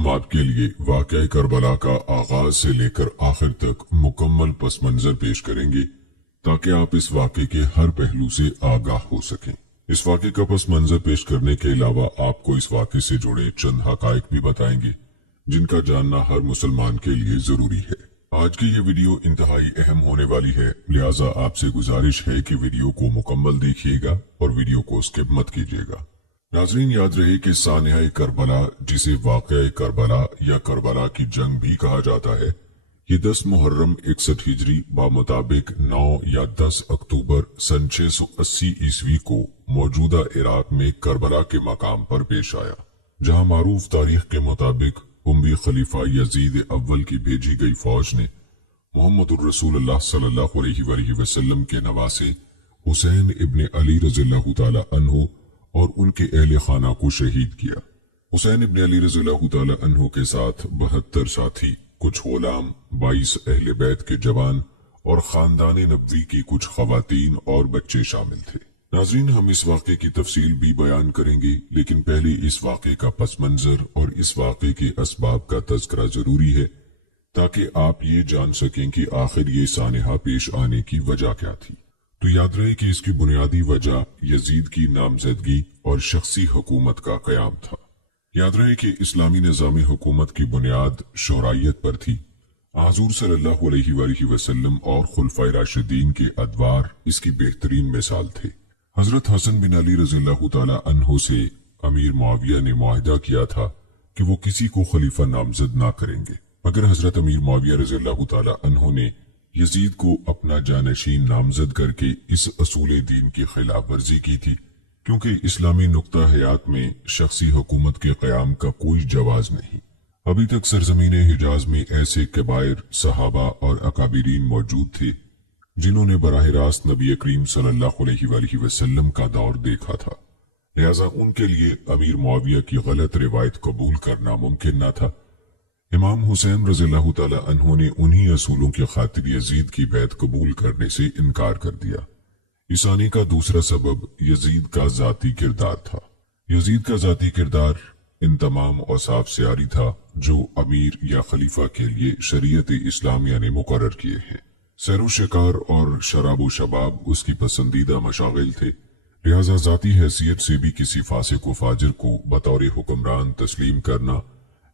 हम आपके लिए वाक़या करबला का आगाज से लेकर आखिर तक मुकम्मल पस मंजर पेश करेंगे ताकि आप इस वाक़े के हर पहलू से आगाह हो सकें। इस वाक़े का पस मंजर पेश करने के अलावा आपको इस वाक़े से जुड़े चंद हक़ाइक़ भी बताएंगे जिनका जानना हर मुसलमान के लिए जरूरी है। आज की ये वीडियो इंतहाई अहम होने वाली है, लिहाजा आपसे गुजारिश है कि वीडियो को मुकम्मल देखिएगा और वीडियो को स्किप मत कीजिएगा। नाज़रीन, याद रहे कि सानिया करबला, जिसे वाक़या करबला या करबला की जंग भी कहा जाता है, ये 10 मुहर्रम 61 हिजरी बामुताबिक 9 या 10 अक्टूबर सन 680 ईस्वी को मौजूदा इराक में करबला के मकाम पर पेश आया, जहां मारूफ तारीख के मुताबिक उम्मी खलीफा यजीद अव्वल की भेजी गई फौज ने मोहम्मदुर रसूलुल्लाह सल्लल्लाहु अलैहि वसल्लम के नवासे हुसैन इब्ने अली रज़ियल्लाहु ताला अन्हु और उनके अहले खाना को शहीद किया। हुसैन इब्ने अली रज़ियल्लाहु ताला अन्हु के साथ 72 साथी, कुछ गुलाम, 22 अहले बैत के जवान और खानदान नबवी की कुछ खवातीन और बच्चे शामिल थे। नाज़रीन, हम इस वाक़े की तफसील भी बयान करेंगे, लेकिन पहले इस वाक़े का पस मंजर और इस वाक़े के असबाब का तज़किरा जरूरी है ताकि आप ये जान सकें कि आखिर ये सानिहा पेश आने की वजह क्या थी। तो याद रहे कि इसकी बुनियादी वजह यजीद की नामजदगी और शख्सी हुकूमत का क़याम था। याद रहे कि इस्लामी निज़ामी हुकूमत की बुनियाद शौरायत पर थी। हुज़ूर सल्लल्लाहु अलैहि वसल्लम और खुलफाए राशिदीन के अदवार इसकी बेहतरीन मिसाल थे। हजरत हसन बिन अली रज़ियल्लाहु ताला अन्हु से अमीर मुआविया ने मुआहिदा किया था कि वो किसी को खलीफा नामजद ना करेंगे, मगर हजरत अमीर मुआविया रज़ियल्लाहु ताला अन्हु ने यजीद को अपना जानशीन नामजद करके इस असूले दीन की खिलाफ वर्जी की थी, क्योंकि इस्लामी नुक्ता हयात में शख्सी हुकूमत के क़याम का कोई जवाज नहीं। अभी तक सरजमीन हिजाज में ऐसे कबायर, सहाबा और अकाबिरीन मौजूद थे जिन्होंने बराह रास्त नबी करीम सल्लल्लाहु अलैहि वसल्लम का दौर देखा था, लिहाजा उनके लिए अमीर मुआविया की गलत रिवायत कबूल करना मुमकिन न था। इमाम हुसैन रज़ियल्लाहु ताला अन्हु ने उन्हीं असूलों की खातिर यजीद की बैत कबूल करने से इनकार कर दिया। इस आने का दूसरा सबब यजीद का जाती किरदार था। यजीद का जाती किरदार इन तमाम औसाफ से आरी था जो अमीर या खलीफा के लिए शरीयत इस्लामिया ने मुकर्रर किए हैं। सैरो शिकार और शराब व शबाब उसकी पसंदीदा मशागिल थे, लिहाजा जाती हैसियत से भी किसी फासिक व फाजिर को बतौर हुक्मरान तस्लीम करना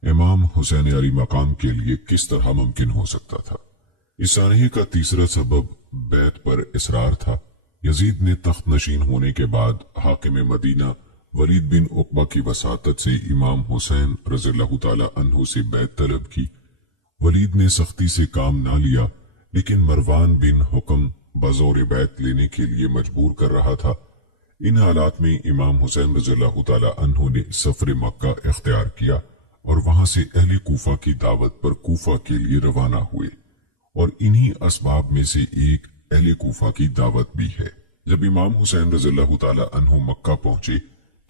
इमाम हुसैन अली मकाम के लिए किस तरह मुमकिन हो सकता था। इस सानहे का तीसरा सबब बैत पर इसरार था। यजीद ने तख्त नशीन होने के बाद हाकिम मदीना वलीद बिन उक़बा की वसातत से इमाम हुसैन रज़ियल्लाहु ताला अन्हु से बैत तलब की। वलीद ने सख्ती से काम ना लिया, लेकिन मरवान बिन हुक्म बज़ौर बैत लेने के लिए मजबूर कर रहा था। इन हालात में इमाम हुसैन रज़ियल्लाहु ताला अन्हु ने सफर मक्का इख्तियार किया और वहां से अहले कूफा की दावत पर कूफा के लिए रवाना हुए, और इन्हीं असबाब में से एक अहले कूफा की दावत भी है। जब इमाम हुसैन रज़ियल्लाहु ताला अन्हु मक्का पहुंचे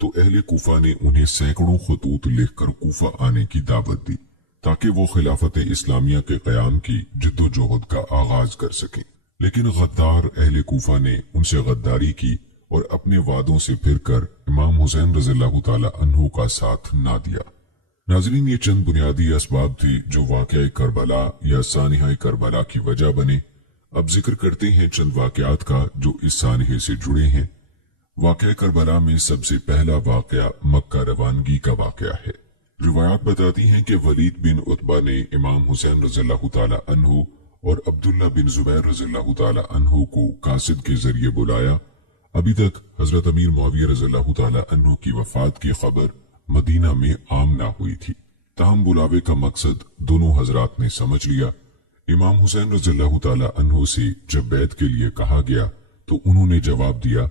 तो अहले कूफा ने उन्हें सैकड़ों खतूत लिखकर कूफा आने की दावत दी ताकि वो खिलाफत इस्लामिया के क़याम की जिद्दोजहद का आगाज कर सकें। लेकिन गद्दार अहले कूफा ने उनसे गद्दारी की और अपने वादों से फिरकर इमाम हुसैन रज़ियल्लाहु ताला अन्हु का साथ ना दिया। नाज़रीन, ये चंद बुनियादी असबाब थे जो वाक़या करबला या सानिहा करबला की वजह बने। अब जिक्र करते हैं चंद वाक़यात का जो इस सानिहे से जुड़े हैं। वाक़या करबला में सबसे पहला वाक़या मक्का रवानगी का वाक़या है। रिवायात बताती हैं कि वलीद बिन उतबा ने इमाम हुसैन रज़ियल्लाहु ताला अन्हु और अब्दुल्ला बिन जुबैर रज़ियल्लाहु ताला अन्हु को कासिद के जरिए बुलाया। अभी तक हजरत अमीर मुआविया रज़ियल्लाहु ताला अन्हु की वफात की खबर मदीना में आम ना हुई थी, ताहम बुलावे का मकसद दोनों हजरात ने समझ लिया। इमाम हुसैन रज़ियल्लाहु ताला अन्हु से जब बैत के लिए कहा गया तो उन्होंने जवाब दिया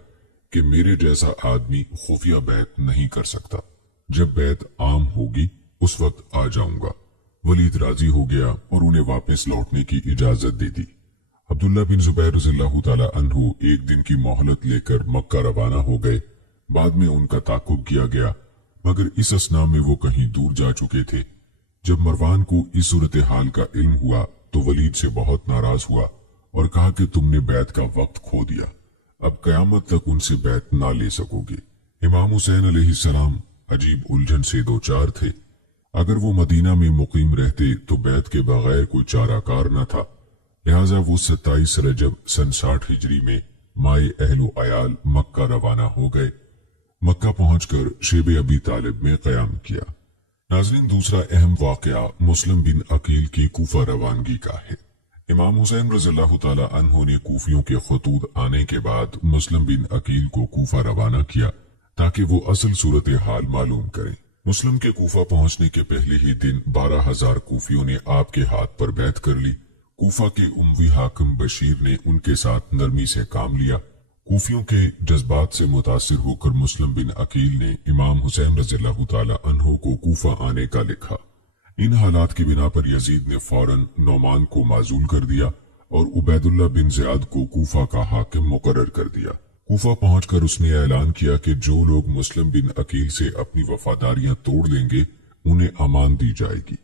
कि मेरे जैसा आदमी खुफिया बैत नहीं कर सकता, जब बैत आम होगी उस वक्त आ जाऊंगा। वलीद राजी हो गया और उन्हें वापस लौटने की इजाजत दे दी। अब्दुल्ला बिन जुबैर रज़ियल्लाहु ताला अन्हु एक दिन की मोहलत लेकर मक्का रवाना हो गए। बाद में उनका ताकुब किया गया, मगर इस असना में वो कहीं दूर जा चुके थे। जब मरवान को इस सूरत हाल का इल्म हुआ तो वलीद से बहुत नाराज हुआ और कहा कि तुमने बैत का वक्त खो दिया, अब कयामत तक उनसे बैत ना ले सकोगे। इमाम हुसैन अलैहिस्सलाम अजीब उलझन से दो चार थे। अगर वो मदीना में मुकीम रहते तो बैत के बगैर कोई चाराकार न था, लिहाजा वो 27 रजब सन 60 हिजरी में माए अहलो अयाल मक्का रवाना हो गए। मक्का पहुंचकर शेब अबी तालिब में क़याम किया। नाज़रीन, दूसरा अहम वाक़या मुस्लिम बिन अकील की कूफा रवानगी का है। इमाम हुसैन रज़ियल्लाहु ताला अन्हु ने कूफियों के खतूत आने के बाद मुस्लिम बिन अकील को कूफा रवाना किया ताकि वो असल सूरत हाल मालूम करें। मुस्लिम के कूफा पहुंचने के पहले ही दिन 12,000 कूफियों ने आपके हाथ पर बैत कर ली। कूफा के उमवी हाकिम बशीर ने उनके साथ नरमी से काम लिया। कूफियों के जज्बात से मुतासिर होकर मुस्लिम बिन अकील ने इमाम हुसैन रज़ियल्लाहु ताला अन्हु को कूफा आने का लिखा। इन हालात की बिना पर यजीद ने फौरन नौमान को माजूल कर दिया और उबैदुल्लाह बिन ज़ियाद को कूफा का हाकिम मुकर्रर कर दिया। कूफा पहुंचकर उसने ऐलान किया कि जो लोग मुस्लिम बिन अकील से अपनी वफादारियां तोड़ लेंगे उन्हें अमान दी जाएगी।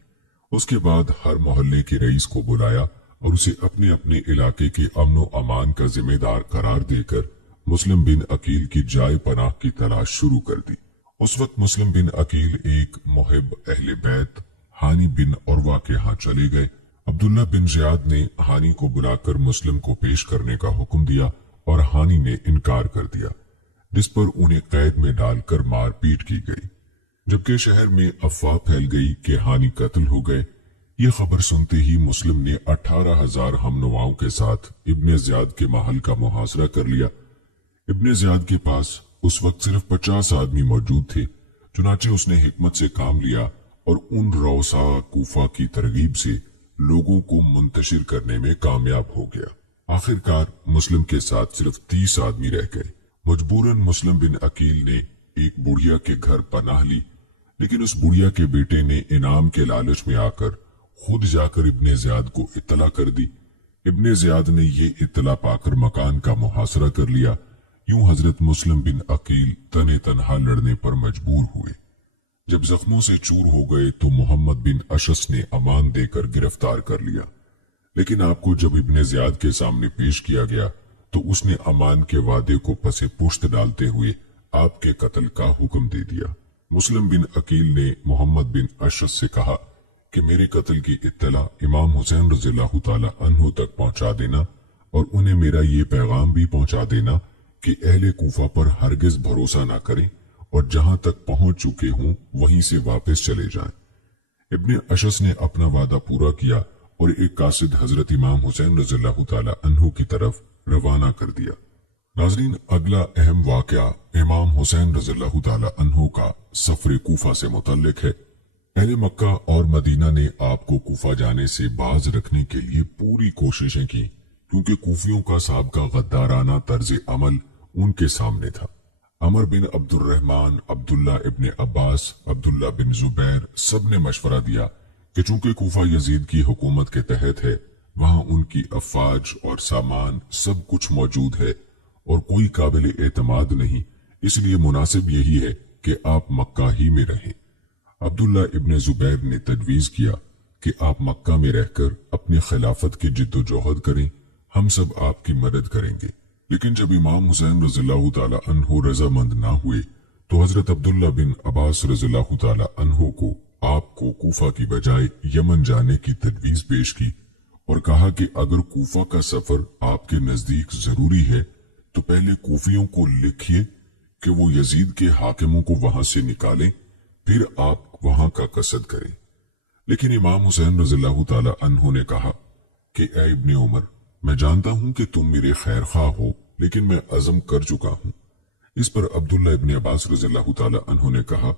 उसके बाद हर मोहल्ले के रईस को बुलाया और उसे अपने अपने इलाके के अमन व अमान का जिम्मेदार करार देकर मुस्लिम बिन अकील की जाए पनाह की तलाश शुरू कर दी। उस वक्त मुस्लिम बिन अकील एक मुहिब अहले बैत हानी बिन उरवा के यहाँ चले गए। अब्दुल्ला बिन ज़ियाद ने हानी को बुलाकर मुस्लिम को पेश करने का हुक्म दिया और हानी ने इनकार कर दिया, जिस पर उन्हें कैद में डालकर मारपीट की गई। जबकि शहर में अफवाह फैल गई कि हानी कत्ल हो गए। ये खबर सुनते ही मुस्लिम ने 18,000 हमनवाओं के साथ इब्ने ज़ियाद के महल का मुहासरा कर लिया। इब्ने ज़ियाद के पास उस वक्त सिर्फ 50 आदमी मौजूद थे। चुनाचे उसने हिकमत से काम लिया और उन रौसा कूफा की तरगीब से लोगों को मुंतशिर करने में कामयाब हो गया। आखिरकार मुस्लिम के साथ सिर्फ 30 आदमी रह गए। मजबूरन मुस्लिम बिन अकील ने एक बुढ़िया के घर पनाह ली, लेकिन उस बुढ़िया के बेटे ने इनाम के लालच में आकर खुद जाकर इब्ने ज़ियाद को इत्तला कर दी। इब्ने ज़ियाद ने ये इत्तला पाकर मकान का मुहासरा कर लिया। यूं हजरत मुस्लिम बिन अकील तने तनहा लड़ने पर मजबूर हुए। जब जख्मों से चूर हो गए तो मोहम्मद बिन अशस ने अमान देकर गिरफ्तार कर लिया, लेकिन आपको जब इब्ने ज़ियाद के सामने पेश किया गया तो उसने अमान के वादे को पसे पुश्त डालते हुए आपके कत्ल का हुक्म दे दिया। मुस्लिम बिन अकील ने मोहम्मद बिन अशस से कहा कि मेरे कत्ल की इत्तला इमाम हुसैन रज़ियल्लाहु ताला अन्हु तक पहुंचा देना और उन्हें मेरा ये पैगाम भी पहुंचा देना कि अहले कूफा पर हरगिज भरोसा ना करें और जहां तक पहुंच चुके हों वहीं से वापस चले जाएं। इब्ने अशस ने अपना वादा पूरा किया और एक कासिद हजरत इमाम हुसैन रज़ियल्लाहु ताला अन्हु की तरफ रवाना कर दिया। नाज़रीन, अगला अहम वाक़या इमाम हुसैन रज़ियल्लाहु ताला अन्हु का सफर कूफा से मुतल्लिक है। अहले मक्का और मदीना ने आपको कूफा जाने से बाज रखने के लिए पूरी कोशिशें की, क्योंकि कूफियों का साबका गद्दाराना तर्ज अमल उनके सामने था। अमर बिन अब्दुर्रहमान, अब्दुल्ला इब्ने अब्बास, अब्दुल्ला बिन जुबैर सब ने मशवरा दिया कि चूंकि कूफा यजीद की हुकूमत के तहत है, वहां उनकी अफवाज और सामान सब कुछ मौजूद है और कोई काबिल एतमाद नहीं, इसलिए मुनासिब यही है कि आप मक्का ही में रहें। अब्दुल्ला इब्ने जुबैर ने तजवीज किया कि आप मक्का में रहकर अपनी खिलाफत की जिद्दोजहद करें, हम सब आपकी मदद करेंगे। लेकिन जब इमाम हुसैन रज़ियल्लाहु ताला अन्हु रजामंद ना हुए तो हजरत अब्दुल्ला बिन अब्बास रज़ियल्लाहु ताला अन्हु को आपको कूफा की बजाय यमन जाने की तजवीज पेश की और कहा कि अगर कूफा का सफर आपके नजदीक जरूरी है तो पहले कूफियों को लिखिए कि वो यजीद के हाकिमों को वहां से निकालें, फिर आप वहां का कसद करें। लेकिन इमाम हुसैन रज़ियल्लाहु ताला अन्हु ने कहा कि ऐ इब्ने उमर, मैं जानता हूं कि तुम मेरे खैर खा हो, लेकिन मैं अज़म कर चुका हूं। इस पर अब्दुल्ला इब्ने अब्बास रज़ियल्लाहु ताला अन्हु ने कहा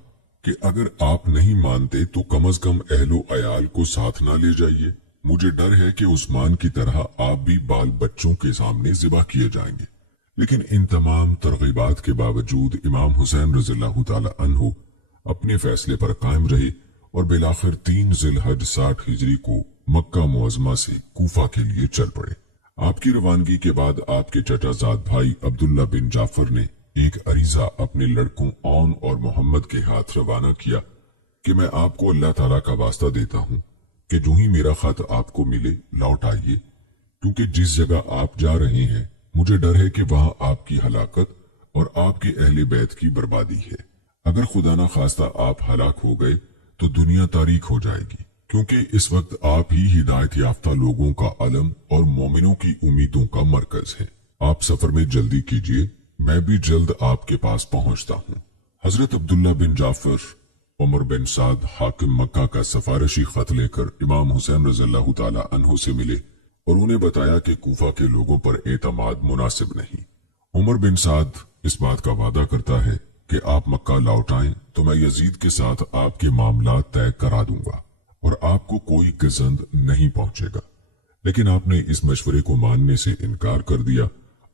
कि अगर आप नहीं मानते तो कम अज कम अहलो अयाल को साथ ना ले जाइए। मुझे डर है कि उस्मान की तरह आप भी बाल बच्चों के सामने ज़िबा किए जाएंगे। लेकिन इन तमाम तरगीबात के बावजूद इमाम हुसैन रज़ियल्लाहु ताला अन्हु अपने फैसले पर कायम रहे और बिलाखिर 3 ज़िलहज 60 हिजरी को मक्का मुअज़्ज़मा से कूफा के लिए चल पड़े। आपकी रवानगी के बाद आपके चचाजाद भाई अब्दुल्ला बिन जाफर ने एक अरीजा अपने लड़कों औन और मोहम्मद के हाथ रवाना किया कि मैं आपको अल्लाह ताला का वास्ता देता हूं कि जो ही मेरा खत आपको मिले लौट आइए, क्योंकि जिस जगह आप जा रहे हैं मुझे डर है कि वहां आपकी हलाकत और आपके अहले बैत की बर्बादी है। अगर खुदा ना खास्ता आप हलाक हो गए تو دنیا تاریک ہو جائے گی، کیونکہ اس وقت آپ ہی ہدایت یافتہ لوگوں کا علم اور مومنوں کی امیدوں کا مرکز ہے۔ آپ سفر میں جلدی کیجیے، میں بھی جلد آپ کے پاس پہنچتا ہوں۔ حضرت عبداللہ بن جعفر عمر بن سعد حاکم مکہ کا سفارشی خط لے کر امام حسین رضی اللہ تعالی عنہ سے ملے اور انہیں بتایا کہ کوفہ کے لوگوں پر اعتماد مناسب نہیں۔ عمر بن سعد اس بات کا وعدہ کرتا ہے کہ آپ مکہ لوٹ آئیں تو میں یزید کے ساتھ آپ کے معاملات طے کرا دوں گا اور آپ کو کوئی گزند نہیں پہنچے گا، لیکن آپ نے اس مشورے کو ماننے سے انکار کر دیا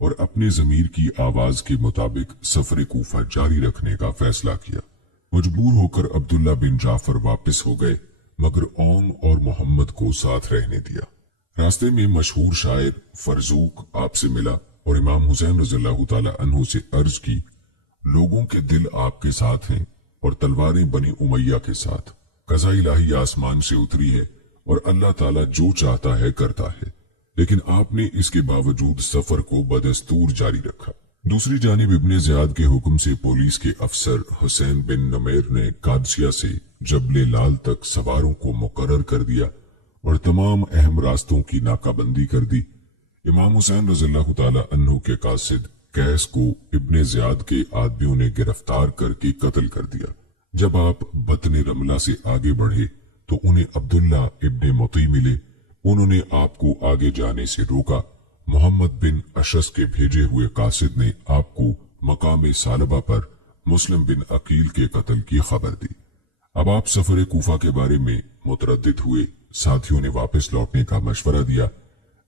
اور اپنے ضمیر کی آواز کے مطابق سفر کوفہ جاری رکھنے کا فیصلہ کیا۔ مجبور ہو کر عبداللہ بن جعفر واپس ہو گئے، مگر اون اور محمد کو ساتھ رہنے دیا۔ راستے میں مشہور شاعر فرزوق آپ سے ملا اور امام حسین رضی اللہ تعالی عنہ سے عرض کی، لوگوں کے دل آپ کے ساتھ ہیں اور تلواریں بنی امیہ کے ساتھ۔ قضا الہی آسمان سے اتری ہے اور اللہ تعالیٰ جو چاہتا ہے کرتا ہے، لیکن آپ نے اس کے باوجود سفر کو بدستور جاری رکھا۔ دوسری جانب ابن زیاد کے حکم سے پولیس کے افسر حسین بن نمیر نے قادسیہ سے جبل لال تک سواروں کو مقرر کر دیا اور تمام اہم راستوں کی ناکہ بندی کر دی۔ امام حسین رضی اللہ تعالی عنہ کے قاصد قیس کو ابن زیاد کے آدمیوں نے گرفتار کر کے قتل کر دیا۔ جب آپ بطن رملہ سے آگے بڑھے تو انہیں عبداللہ ابن مطیع ملے، انہوں نے آپ کو آگے جانے سے روکا۔ محمد بن اشس کے بھیجے ہوئے قاصد نے آپ کو مقام سالبہ پر مسلم بن عقیل کے قتل کی خبر دی۔ اب آپ سفر کوفہ کے بارے میں متردد ہوئے، ساتھیوں نے واپس لوٹنے کا مشورہ دیا،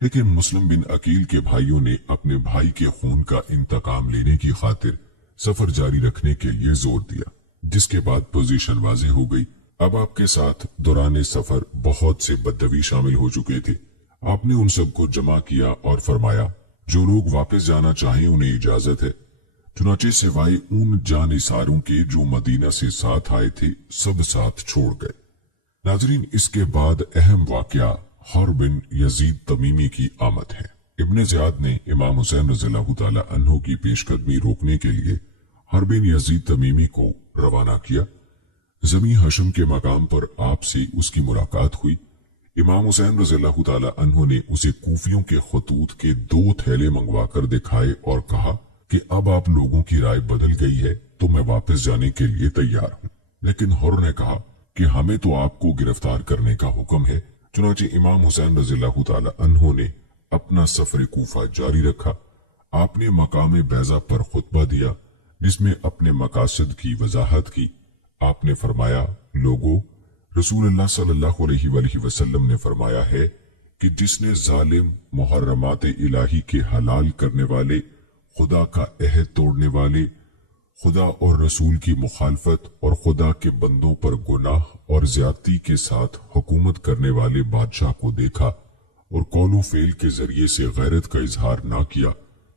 لیکن مسلم بن عقیل کے بھائیوں نے اپنے بھائی کے خون کا انتقام لینے کی خاطر سفر جاری رکھنے کے لیے زور دیا، جس کے بعد پوزیشن واضح ہو گئی۔ اب آپ کے ساتھ دوران سفر بہت سے بدوی شامل ہو چکے تھے۔ آپ نے ان سب کو جمع کیا اور فرمایا، جو لوگ واپس جانا چاہیں انہیں اجازت ہے۔ چنانچہ سوائے ان جانثاروں کے جو مدینہ سے ساتھ آئے تھے، سب ساتھ چھوڑ گئے۔ ناظرین، اس کے بعد اہم واقعہ حرب بن یزید تمیمی کی آمد ہے۔ ابن زیاد نے امام حسین رضی اللہ تعالی عنہ کی پیش قدمی روکنے کے لیے حرب بن یزید تمیمی کو روانہ کیا۔ زمیں حشم کے مقام پر آپ سے اس کی ملاقات ہوئی۔ امام حسین رضی اللہ تعالی عنہ نے اسے کوفیوں کے خطوط کے 2 تھیلے منگوا کر دکھائے اور کہا کہ اب آپ لوگوں کی رائے بدل گئی ہے تو میں واپس جانے کے لیے تیار ہوں۔ لیکن حر نے کہا کہ ہمیں تو آپ کو گرفتار کرنے کا حکم ہے۔ چنانچہ امام حسین رضی اللہ تعالی عنہ نے اپنا سفر کوفہ جاری رکھا۔ آپ نے مقام بیضہ پر خطبہ دیا، جس میں اپنے مقاصد کی وضاحت کی۔ آپ نے فرمایا، لوگو، رسول اللہ صلی اللہ علیہ وآلہ وسلم نے فرمایا ہے کہ جس نے ظالم محرمات الہی کے حلال کرنے والے، خدا کا عہد توڑنے والے، خدا اور رسول کی مخالفت اور خدا کے بندوں پر گناہ اور زیادتی کے ساتھ حکومت کرنے والے بادشاہ کو دیکھا اور قول و فعل کے ذریعے سے غیرت کا اظہار نہ کیا،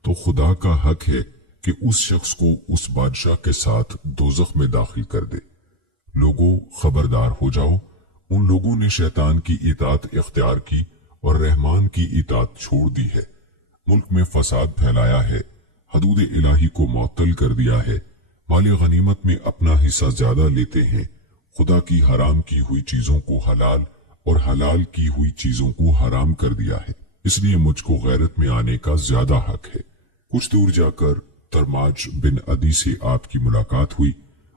تو خدا کا حق ہے کہ اس شخص کو اس بادشاہ کے ساتھ دوزخ میں داخل کر دے۔ لوگوں، خبردار ہو جاؤ، ان لوگوں نے شیطان کی اطاعت اختیار کی اور رحمان کی اطاعت چھوڑ دی ہے، ملک میں فساد پھیلایا ہے، حدود الہی کو معطل کر دیا ہے، مال غنیمت میں اپنا حصہ زیادہ لیتے ہیں، خدا کی حرام کی ہوئی چیزوں کو حلال اور حلال کی ہوئی چیزوں کو حرام کر دیا ہے، اس لیے مجھ کو غیرت میں آنے کا زیادہ حق ہے۔ کچھ دور جا کر ترماج بن عدی سے آپ کی ملاقات ہوئی۔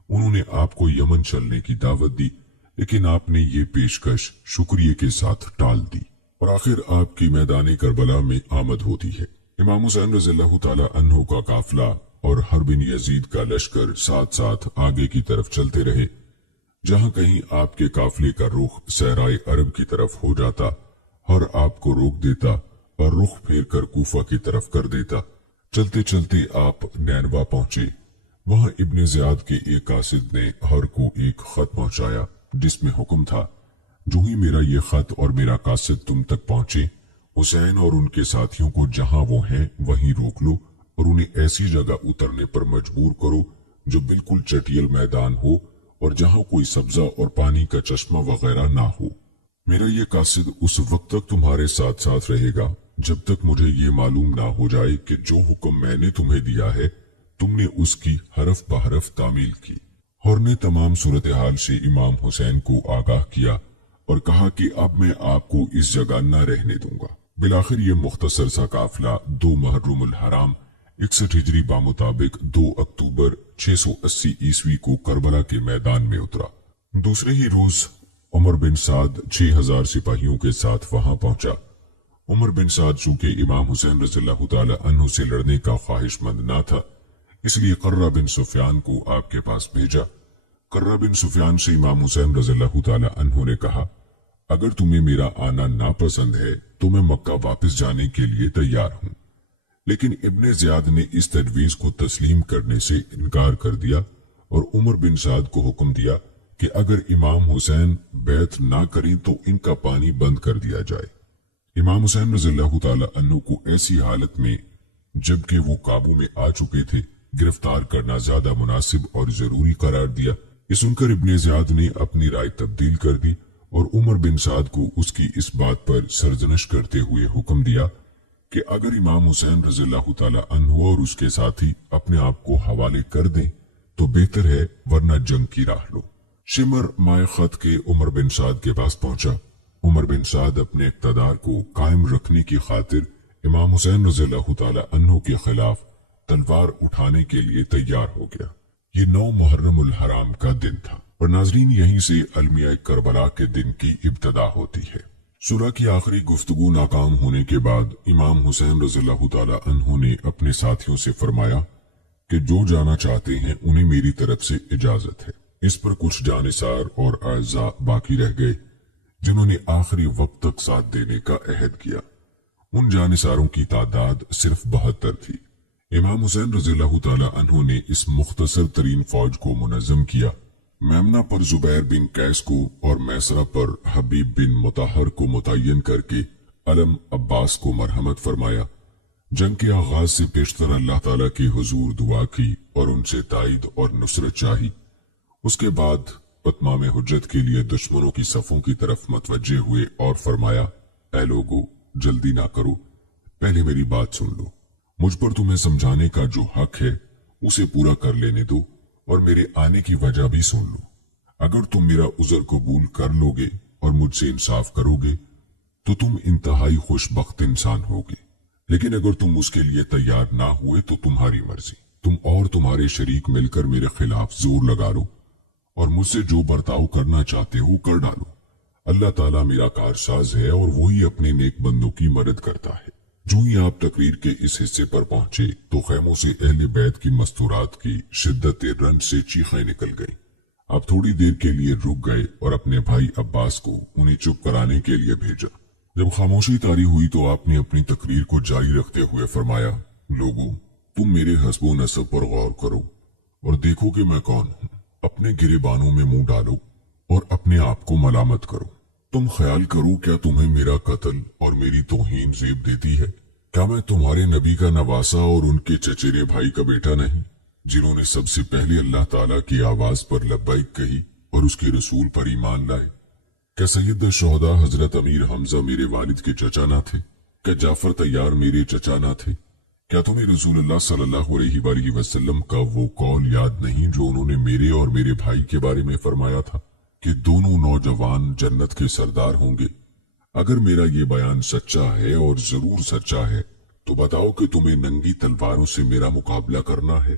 انہوں نے آپ کو یمن چلنے کی دعوت دی، لیکن آپ نے یہ پیشکش شکریہ کے ساتھ ٹال دی، اور آخر آپ کی میدان کربلا میں آمد ہوتی ہے۔ امام حسین رضی اللہ تعالی عنہ کا قافلہ اور حرب بن یزید کا لشکر ساتھ ساتھ آگے کی طرف چلتے رہے۔ جہاں کہیں آپ کے قافلے کا رخ صحرائے عرب کی طرف ہو جاتا، ہر آپ کو روک دیتا اور رخ پھیر کر کوفہ کی طرف کر دیتا۔ چلتے چلتے آپ نینوا پہنچے۔ وہاں ابن زیاد کے ایک قاصد نے ہر کو ایک خط پہنچایا، جس میں حکم تھا، جو ہی میرا یہ خط اور میرا قاصد تم تک پہنچے، حسین اور ان کے ساتھیوں کو جہاں وہ ہیں وہیں روک لو اور انہیں ایسی جگہ اترنے پر مجبور کرو جو بالکل چٹیل میدان ہو اور جہاں کوئی سبزہ اور پانی کا چشمہ وغیرہ نہ ہو۔ میرا یہ قاصد اس وقت تک تمہارے ساتھ ساتھ رہے گا جب تک مجھے یہ معلوم نہ ہو جائے کہ جو حکم میں نے تمہیں دیا ہے تم نے اس کی حرف بحرف تعمیل کی۔ और ने तमाम सूरत-ए-हाल से इमाम हुसैन को आगाह किया और कहा कि अब मैं आपको इस जगह न रहने दूंगा। बिलाखिर ये मुख्तसर सा काफिला 2 मुहर्रमुल हराम 61 हिजरी बामुताबिक 2 अक्टूबर 680 ईस्वी को करबला के मैदान में उतरा। दूसरे ही रोज उमर बिन साद 6000 सिपाहियों के साथ वहां पहुंचा। उमर बिन साद चूंकि इमाम हुसैन रज़ियल्लाहु ताला अन्हु से लड़ने का ख्वाहिशमंद ना था, इसलिए कर्रा बिन सुफियान को आपके पास भेजा। कर्रा बिन सुफियान से इमाम हुसैन रज़ियल्लाहु ताला अन्हु ने कहा, अगर तुम्हें मेरा आना नापसंद है तो मैं मक्का वापस जाने के लिए तैयार हूं। लेकिन इब्ने ज़ियाद ने इस तजवीज को तस्लीम करने से इनकार कर दिया और उमर बिन साद को हुक्म दिया कि अगर इमाम हुसैन बैत ना करें तो इनका पानी बंद कर दिया जाए। इमाम हुसैन रज़ियल्लाहु ताला अन्हु को ऐसी हालत में, जबकि वो काबू में आ चुके थे, गिरफ्तार करना ज्यादा मुनासिब और जरूरी करार दिया। ये सुनकर इब्ने ज़ियाद ने अपनी राय तब्दील कर दी और उमर बिन साद को उसकी इस बात पर सरजनश करते हुए हुक्म दिया कि अगर इमाम हुसैन रज़ियल्लाहु ताला अन्हु और उसके साथी अपने आप को हवाले कर दें तो बेहतर है, वरना जंग की राह लो। शिमर माए खत के उमर बिन साद के पास पहुंचा। उमर बिन साद अपने इक़्तिदार को कायम रखने की खातिर इमाम हुसैन रज़ियल्लाहु ताला अन्हु के खिलाफ तलवार उठाने के लिए तैयार हो गया। ये 9 मुहर्रमुल हराम का दिन था और नाजरीन, यहीं से अलमिया करबला के दिन की इब्तदा होती है। सुलह की आखिरी गुफ्तगू नाकाम होने के बाद इमाम हुसैन रज़ियल्लाहु ताला अन्हु ने अपने साथियों से फरमाया कि जो जाना चाहते हैं उन्हें मेरी तरफ से इजाजत है। इस पर कुछ जानिसार और आज़ा बाकी रह गए जिन्होंने आखिरी वक्त तक साथ देने का अहद किया। उन जानिसारों की तादाद सिर्फ 72 थी। इमाम हुसैन रज़ियल्लाहु ताला अन्हु ने इस मुख्तसर तरीन फौज को मुनज़्ज़म किया। मेमना पर जुबैर बिन कैस को और मैसरा पर हबीब बिन मुताहर को मुतय्यन करके अलम अब्बास को मरहमत फरमाया। जंग के आगाज से पेशतर अल्लाह ताला की हुजूर दुआ की और उनसे ताईद और नुसरत चाही। उसके बाद पतमाम हुज्जत के लिए दुश्मनों की सफों की तरफ मतवज्जे हुए और फरमाया, ऐ लोगो, जल्दी ना करो, पहले मेरी बात सुन लो। मुझ पर तुम्हें समझाने का जो हक है उसे पूरा कर लेने दो और मेरे आने की वजह भी सुन लो। अगर तुम मेरा उज़र कबूल कर लोगे और मुझसे इंसाफ करोगे तो तुम इंतहाई खुशबख्त इंसान होगे, लेकिन अगर तुम उसके लिए तैयार ना हुए तो तुम्हारी मर्जी। तुम और तुम्हारे शरीक मिलकर मेरे खिलाफ जोर लगा लो और मुझसे जो बर्ताव करना चाहते हो कर डालो। अल्लाह ताला मेरा कारसाज है और वही अपने नेक बंदों की मदद करता है। जो ही आप तकरीर के इस हिस्से पर पहुंचे तो खैमों से अहले बैत की मस्तूरात की शिद्दत रंज से चीखें निकल गईं। आप थोड़ी देर के लिए रुक गए और अपने भाई अब्बास को उन्हें चुप कराने के लिए भेजा। जब खामोशी तारी हुई तो आपने अपनी तकरीर को जारी रखते हुए फरमाया, लोगों, तुम मेरे हस्बो नसब पर गौर करो और देखो कि मैं कौन हूँ। अपने गिरेबानों में मुंह डालो और अपने आप को मलामत करो। तुम ख्याल करो, क्या तुम्हें मेरा कत्ल और मेरी तौहीन ज़ेब देती है? क्या मैं तुम्हारे नबी का नवासा और उनके चचेरे भाई का बेटा नहीं, जिन्होंने सबसे पहले अल्लाह ताला की आवाज पर लब्बैक कही और उसके रसूल पर ईमान लाए? क्या सैयद शोहदा हजरत अमीर हमजा मेरे वालिद के चचा ना थे? क्या जाफर तैयार मेरे चचा ना थे? क्या तुम्हें रसूलुल्लाह सल्लल्लाहु अलैहि वसल्लम का वो कौल याद नहीं जो उन्होंने मेरे और मेरे भाई के बारे में फरमाया था कि दोनों नौजवान जन्नत के सरदार होंगे? अगर मेरा ये बयान सच्चा है और जरूर सच्चा है तो बताओ कि तुम्हें नंगी तलवारों से मेरा मुकाबला करना है,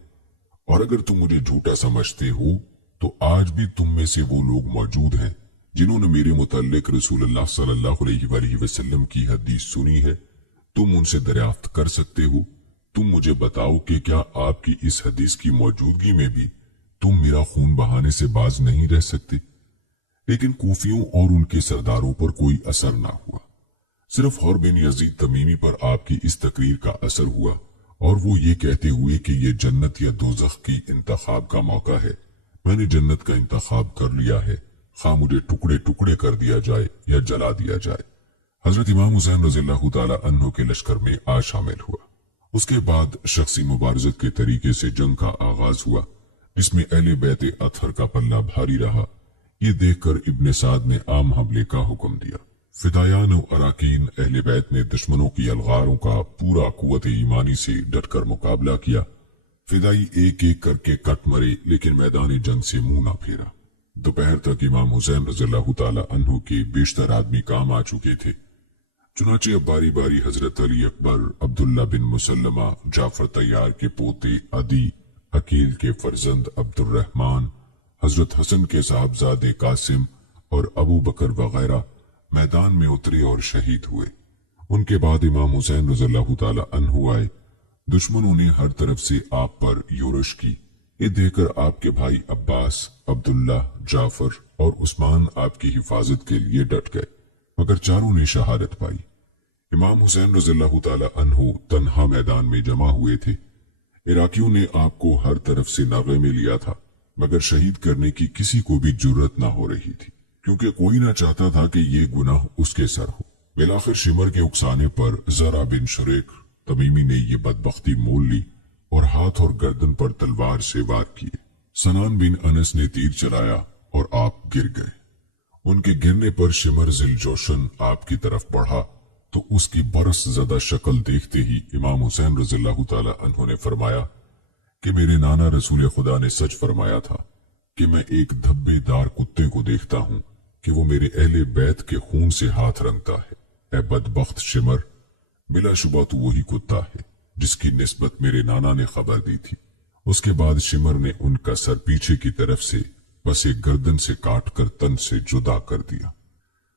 और अगर तुम मुझे झूठा समझते हो तो आज भी तुम में से वो लोग मौजूद हैं जिन्होंने मेरे मुतल्लिक रसूलुल्लाह सल्लल्लाहु अलैहि वसल्लम की हदीस सुनी है। तुम उनसे दरियाफ्त कर सकते हो। तुम मुझे बताओ कि क्या आपकी इस हदीस की मौजूदगी में भी तुम मेरा खून बहाने से बाज नहीं रह सकते? लेकिन कूफियों और उनके सरदारों पर कोई असर ना हुआ। सिर्फ हर बिन यजीद तमीमी पर आपकी इस तकरीर का असर हुआ और वो ये कहते हुए कि ये जन्नत या दोज़ख की इंतखाब का मौका है। मैंने जन्नत का इंतखाब कर लिया है, खा मुझे टुकड़े टुकड़े कर दिया जाए या जला दिया जाए। हजरत इमाम हुसैन रज़ियल्लाहु ताला अन्हु के लश्कर में आ शामिल हुआ। उसके बाद शख्सी मुबारजत के तरीके से जंग का आगाज हुआ, जिसमें अहले बैत अतहर का पल्ला भारी रहा। ये देखकर इब्ने साद ने आम हमले का हुक्म दिया। फिदायान और अराकीन अहले बैत ने दुश्मनों की अलगारों का पूरा कुव्वत ईमानी से डटकर मुकाबला किया। फिदाई एक एक करके कट मरे, लेकिन मैदान जंग से मुंह ना फेरा। दोपहर तक इमाम हुसैन रज़ियल्लाहु ताला अन्हु के बेशतर आदमी काम आ चुके थे। चुनाचे अब बारी बारी हजरत अली अकबर, अब्दुल्ला बिन मुसल्लमा, जाफर तैयार के पोते अदी, अकील के फर्जंद अब्दुर्रहमान, हजरत हसन के साहबजादे कासिम और अबू बकर वगैरह मैदान में उतरे और शहीद हुए। उनके बाद इमाम हुसैन रज़ियल्लाहु ताला अन्हु आए। दुश्मनों ने हर तरफ से आप पर योरश की। ये देखकर आपके भाई अब्बास, अब्दुल्ला, जाफर और उस्मान आपकी हिफाजत के लिए डट गए, मगर चारों ने शहादत पाई। इमाम हुसैन रज़ियल्लाहु ताला अन्हु तन्हा मैदान में जमा हुए थे। इराकियों ने आपको हर तरफ से नावे में लिया था, मगर शहीद करने की किसी को भी जुर्रत ना हो रही थी, क्योंकि कोई ना चाहता था कि ये गुनाह उसके सर हो। बिलाखिर शिमर के उकसाने पर ज़रा बिन शुरैक तमीमी ने ये बदबख्ती मोल ली और हाथ और गर्दन पर तलवार से वार किए। सनान बिन अनस ने तीर चलाया और आप गिर गए। उनके गिरने पर शिमर जिल जोशन आपकी तरफ बढ़ा तो उसकी बरस ज़दा शक्ल देखते ही इमाम हुसैन रज़ियल्लाहु ताला अन्हु ने फरमाया कि मेरे नाना रसूल खुदा ने सच फरमाया था कि मैं एक धब्बेदार कुत्ते को देखता हूं कि वो मेरे अहले बैत के खून से हाथ रंगता है। ऐ बदबख्त शिमर, बिलाशुबा तू वही कुत्ता है जिसकी निस्बत मेरे नाना ने खबर दी थी। उसके बाद शिमर ने उनका सर पीछे की तरफ से बस एक गर्दन से काट कर तन से जुदा कर दिया।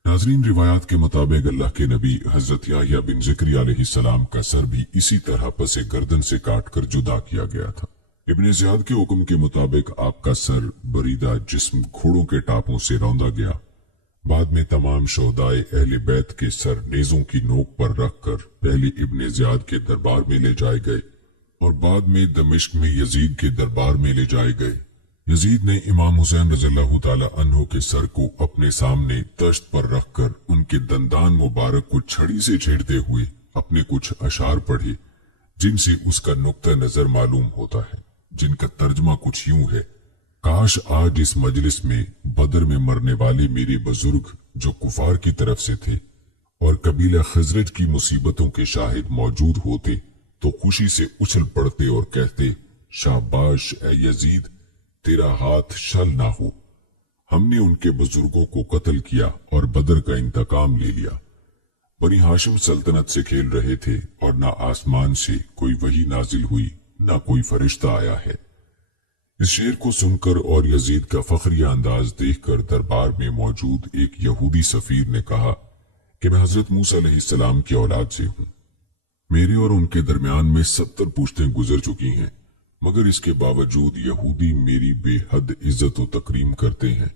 नाजरीन, रिवायात के मुताबिक अल्लाह के नबी हजरत याह्या बिन ज़करिया अलैहिस्सलाम का सर भी इसी तरह पसे गर्दन से काट कर जुदा किया गया था। इब्ने ज़ियाद के हुक्म के मुताबिक आपका सर बरीदा जिस्म घोड़ों के टापों से रौंदा गया। बाद में तमाम शोहदाए अहले बैत के सर नेज़ों की नोक पर रखकर पहले इब्ने ज़ियाद के दरबार में ले जाए गए और बाद में दमिश्क में यजीद के दरबार में ले जाए गए। यजीद ने इमाम हुसैन रज़ियल्लाहु ताला अन्हु के सर को अपने सामने तश्त पर रखकर उनके दंदान मुबारक को छड़ी से छेड़ते हुए अपने कुछ अशार पढ़े, जिनसे उसका नुक्ता नजर मालूम होता है, जिनका तर्जमा कुछ यूं है: काश आज इस मजलिस में बदर में मरने वाले मेरे बुजुर्ग जो कुफार की तरफ से थे और कबीला खजरज की मुसीबतों के शाहिद मौजूद होते तो खुशी से उछल पड़ते और कहते, शाबाश ए यजीद, तेरा हाथ शल ना हो। हमने उनके बुजुर्गों को कत्ल किया और बदर का इंतकाम ले लिया। बनी हाशिम सल्तनत से खेल रहे थे और ना आसमान से कोई वही नाजिल हुई, ना कोई फरिश्ता आया है। इस शेर को सुनकर और यजीद का फखरिया अंदाज देखकर दरबार में मौजूद एक यहूदी सफीर ने कहा कि मैं हजरत मूसा अलैहिस्सलाम की औलाद से हूं। मेरे और उनके दरमियान में 70 पुश्तें गुजर चुकी हैं, मगर इसके बावजूद यहूदी मेरी बेहद इज्जत और तकरीम करते हैं,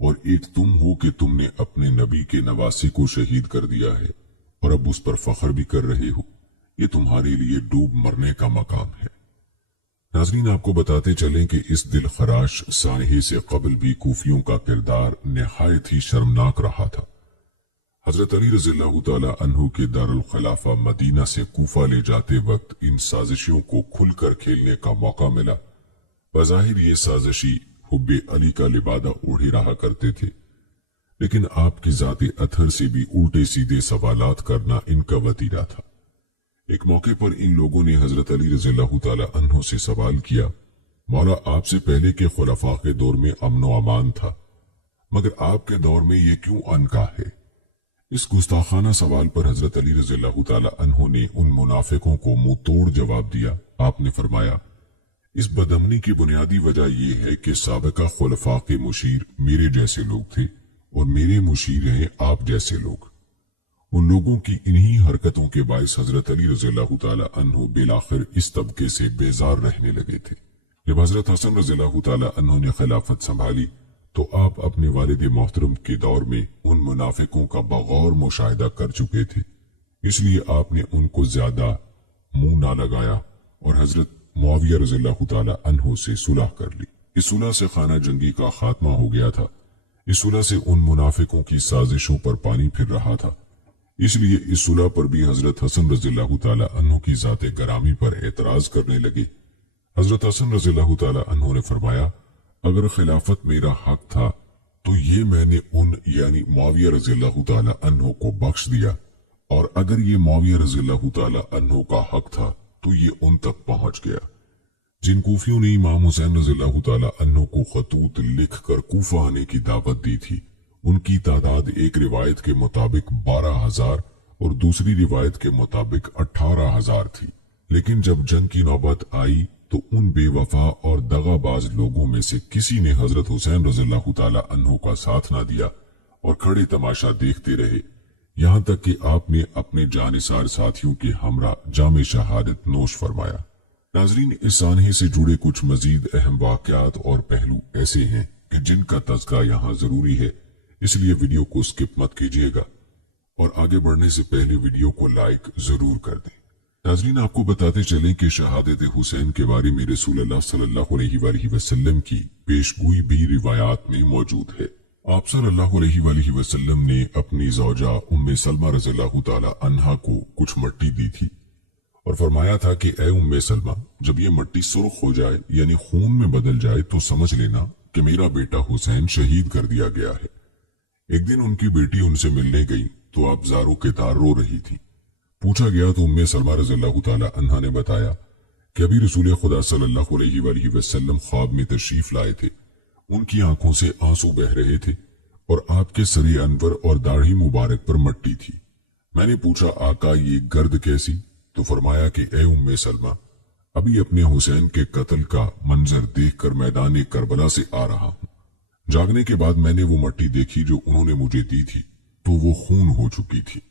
और एक तुम हो कि तुमने अपने नबी के नवासे को शहीद कर दिया है और अब उस पर फख्र भी कर रहे हो। ये तुम्हारे लिए डूब मरने का मकाम है। नाज़रीन, आपको बताते चलें कि इस दिल खराश सानहे से कबल भी कूफियों का किरदार निहायत ही शर्मनाक रहा था। हजरत अली रज़ियल्लाहु ताला अन्हु के दारुल खिलाफा मदीना से कूफा ले जाते वक्त इन साजिशों को खुलकर खेलने का मौका मिला। बज़ाहिर ये साजिशी हुब्बे अली का लिबादा ओढ़े रहा करते थे, लेकिन आपकी जाते अथर से भी उल्टे सीधे सवालात करना इनका वतीरा था। एक मौके पर इन लोगों ने हजरत अली रज़ियल्लाहु ताला अन्हु से सवाल किया, मौला, आपसे पहले के खुलफा के दौर में अमन व अमान था, मगर आपके दौर में ये क्यों अनका है? इस गुस्ताखाना सवाल पर हजरत अली रज़ियल्लाहु ताला अन्हु ने उन मुनाफिकों को मुंह तोड़ जवाब दिया। आपने फरमाया, इस बदअमनी की बुनियादी वजह यह है कि साबिका खुलफा के मुशीर मेरे जैसे लोग थे और मेरे मुशीर हैं आप जैसे लोग। उन लोगों की इन्हीं हरकतों के बायस हजरत अली रज़ियल्लाहु ताला अन्हु बिलाखिर इस तबके से बेजार रहने लगे थे। जब हजरत हसन रज़ियल्लाहु ताला अन्हु ने खिलाफत संभाली तो आप अपने वालिद मोहतरम के दौर में उन मुनाफिकों का बगौर मुशाहिदा कर चुके थे, इसलिए आपने उनको ज्यादा मुंह ना लगाया और हजरत मुआविया रज़ियल्लाहु ताला अन्हु से सुलह कर ली। इस सुलह से खाना जंगी का खात्मा हो गया था। इस सुलह से उन मुनाफिकों की साजिशों पर पानी फिर रहा था, इसलिए इस सुलह पर भी हजरत हसन रज़ियल्लाहु ताला अन्हु की जाते गरामी पर एतराज करने लगे। हजरत हसन रज़ियल्लाहु ताला अन्हु ने फरमाया, अगर खिलाफत मेरा हक था तो ये मैंने उन यानी मुआविया रज़ियल्लाहु ताला अन्हु को बख्श दिया, और अगर ये मुआविया रज़ियल्लाहु ताला अन्हु का हक था तो ये उन तक पहुंच गया। जिन कूफियों ने इमाम हुसैन रज़ियल्लाहु ताला अन्हु को खतूत लिख कर कूफा आने की दावत दी थी, उनकी तादाद एक रिवायत के मुताबिक 12,000 और दूसरी रिवायत के मुताबिक 18,000 थी। लेकिन जब जंग की नौबत आई तो उन बेवफा और दगाबाज लोगों में से किसी ने हजरत हुसैन रज़ियल्लाहु ताला अन्हु का साथ ना दिया और खड़े तमाशा देखते रहे, यहाँ तक कि आपने अपने जानिसार साथियों के हमरा जामे शहादत नोश फरमाया। नाजरीन, इस सानहे से जुड़े कुछ मजीद अहम वाक़यात और पहलू ऐसे हैं कि जिनका तज़किरा यहाँ जरूरी है, इसलिए वीडियो को स्किप मत कीजिएगा और आगे बढ़ने से पहले वीडियो को लाइक जरूर कर दें। नाजरीन, आपको बताते चलें कि शहादत हुसैन के बारे में रसूलुल्लाह सल्लल्लाहु अलैहि वसल्लम की पेशगोई भी रिवायात में मौजूद है। आप सल्लल्लाहु अलैहि वसल्लम ने अपनी ज़ौजा उम्मे सलमा रज़ियल्लाहु ताला अन्हा को कुछ मट्टी दी थी और फरमाया था कि ए उम्मे सलमा, जब ये मट्टी सुर्ख हो जाए यानी खून में बदल जाए तो समझ लेना कि मेरा बेटा हुसैन शहीद कर दिया गया है। एक दिन उनकी बेटी उनसे मिलने गई तो आप ज़ारो के तार रो रही थी। पूछा गया तो उम्मे सलमा रज़ियल्लाहु ताला अन्हा ने बताया कि अभी रसूल खुदा सल्लल्लाहु अलैहि वसल्लम ख्वाब में तशरीफ लाए थे। उनकी आंखों से आंसू बह रहे थे और आपके सरे अनवर और दाढ़ी मुबारक पर मट्टी थी। मैंने पूछा, आका ये गर्द कैसी? तो फरमाया कि ए उम्मे सलमा, अभी अपने हुसैन के कत्ल का मंजर देखकर मैदान करबला से आ रहा हूँ। जागने के बाद मैंने वो मट्टी देखी जो उन्होंने मुझे दी थी, तो वो खून हो चुकी थी।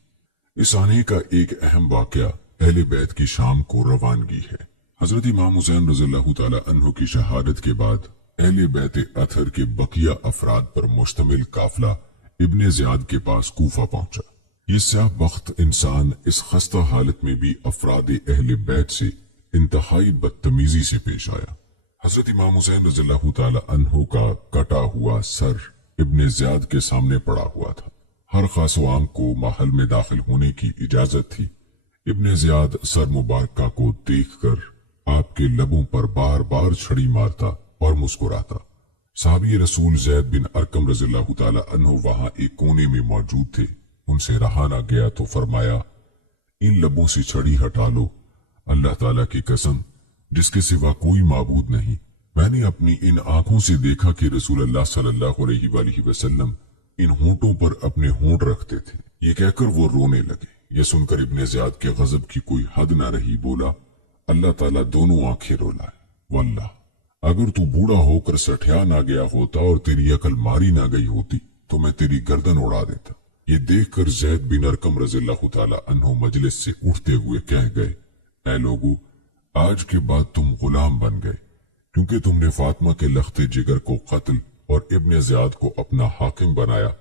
इस आने का एक अहम वाकया अहले बैत की शाम को रवानगी है। हजरत इमाम हुसैन रज़ियल्लाहु ताला अन्हु की शहादत के बाद अहले बैत अथर के बकिया अफराद पर मुश्तमिल काफला इब्ने ज़ियाद के पास कूफा पहुंचा। ये स्याह बख्त इंसान इस खस्ता हालत में भी अफराद अहले बैत से इंतहाई बदतमीजी से पेश आया। हजरत इमाम हुसैन रज़ियल्लाहु ताला अन्हु का कटा हुआ सर इब्ने ज़ियाद के सामने पड़ा हुआ था। हर खासवाम को महल में दाखिल होने की इजाजत थी। इब्ने ज़ियाद सर मुबारका को देखकर आपके लबों पर बार बार छड़ी मारता और मुस्कुराता। साहबी रसूल ज़ैद बिन अरकम रज़ियल्लाहु ताला अन्हु वहां एक कोने में मौजूद थे। उनसे रहा ना गया तो फरमाया, इन लबों से छड़ी हटा लो। अल्लाह ताला की कसम, जिसके सिवा कोई माबूद नहीं, मैंने अपनी इन आंखों से देखा कि रसूलुल्लाह सल्लल्लाहु अलैहि वसल्लम इन होंठों पर अपने होंठ रखते थे। ये कहकर वो रोने लगे। ये सुनकर इब्ने ज़ियाद के गजब की कोई हद ना रही। बोला, अल्लाह ताला दोनों आंखें रुलाए। वल्लाह, अगर तू बूढ़ा होकर सठिया ना गया होता और तेरी अकल मारी ना गई होती तो मैं तेरी गर्दन उड़ा देता। ये देखकर ज़ैद बिन अरकम रज़ियल्लाहु ताला अन्हु मजलिस से उठते हुए कह गए, ऐ लोगो, आज के बाद तुम गुलाम बन गए, क्योंकि तुमने फातिमा के लख्ते जिगर को कत्ल और इब्ने ज़ियाद को अपना हाकिम बनाया,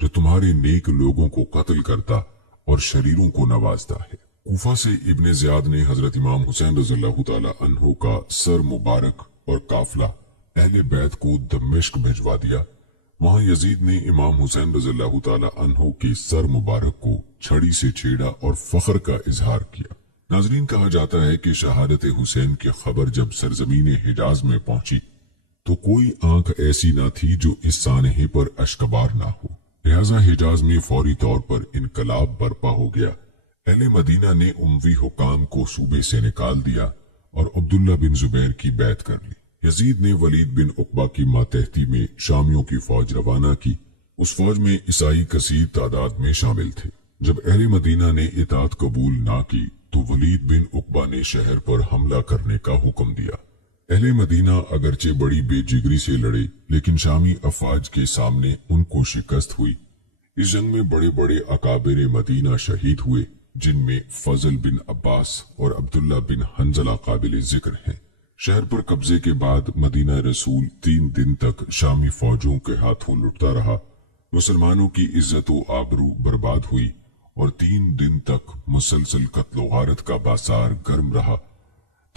जो तुम्हारे नेक लोगों को कत्ल करता और शरीरों को नवाजता है। कूफा से इब्ने ज़ियाद ने हजरत इमाम हुसैन रज़ियल्लाहु ताला अन्हु का सर मुबारक और काफला अहले बैत को दमिश्क भिजवा दिया। वहां यजीद ने इमाम हुसैन रज़ियल्लाहु ताला अन्हु के सर मुबारक को छड़ी से छेड़ा और फख्र का इजहार किया। नाजरीन, कहा जाता है कि शहादत हुसैन की खबर जब सरजमीन हिजाज में पहुंची तो कोई आंख ऐसी ना थी जो इस सानहे पर अश्कबार ना हो। लिहाजा हिजाज में फौरी तौर पर इनकलाब बर्पा हो गया। अहले मदीना ने उमवी हुकाम को सूबे से निकाल दिया और अब्दुल्ला बिन जुबैर की बैत कर ली। यजीद ने वलीद बिन उकबा की मातहती में शामियों की फौज रवाना की। उस फौज में ईसाई कसीर तादाद में शामिल थे। जब अहले मदीना ने इताअत कबूल ना की तो वलीद बिन उकबा ने शहर पर हमला करने का हुक्म दिया। अहले मदीना अगरचे बड़ी बेजिगरी से लड़े, लेकिन शामी अफवाज के सामने उनको शिकस्त हुई। इस जंग में बड़े बड़े अकाबिर मदीना शहीद हुए, जिनमें फजल बिन अब्बास और अब्दुल्ला बिन हंजला काबिल जिक्र हैं। शहर पर कब्जे के बाद मदीना रसूल 3 दिन तक शामी फौजों के हाथों लुटता रहा। मुसलमानों की इज्जत व आबरू बर्बाद हुई और 3 दिन तक मुसलसल कत्ल गारत का बाजार गर्म रहा।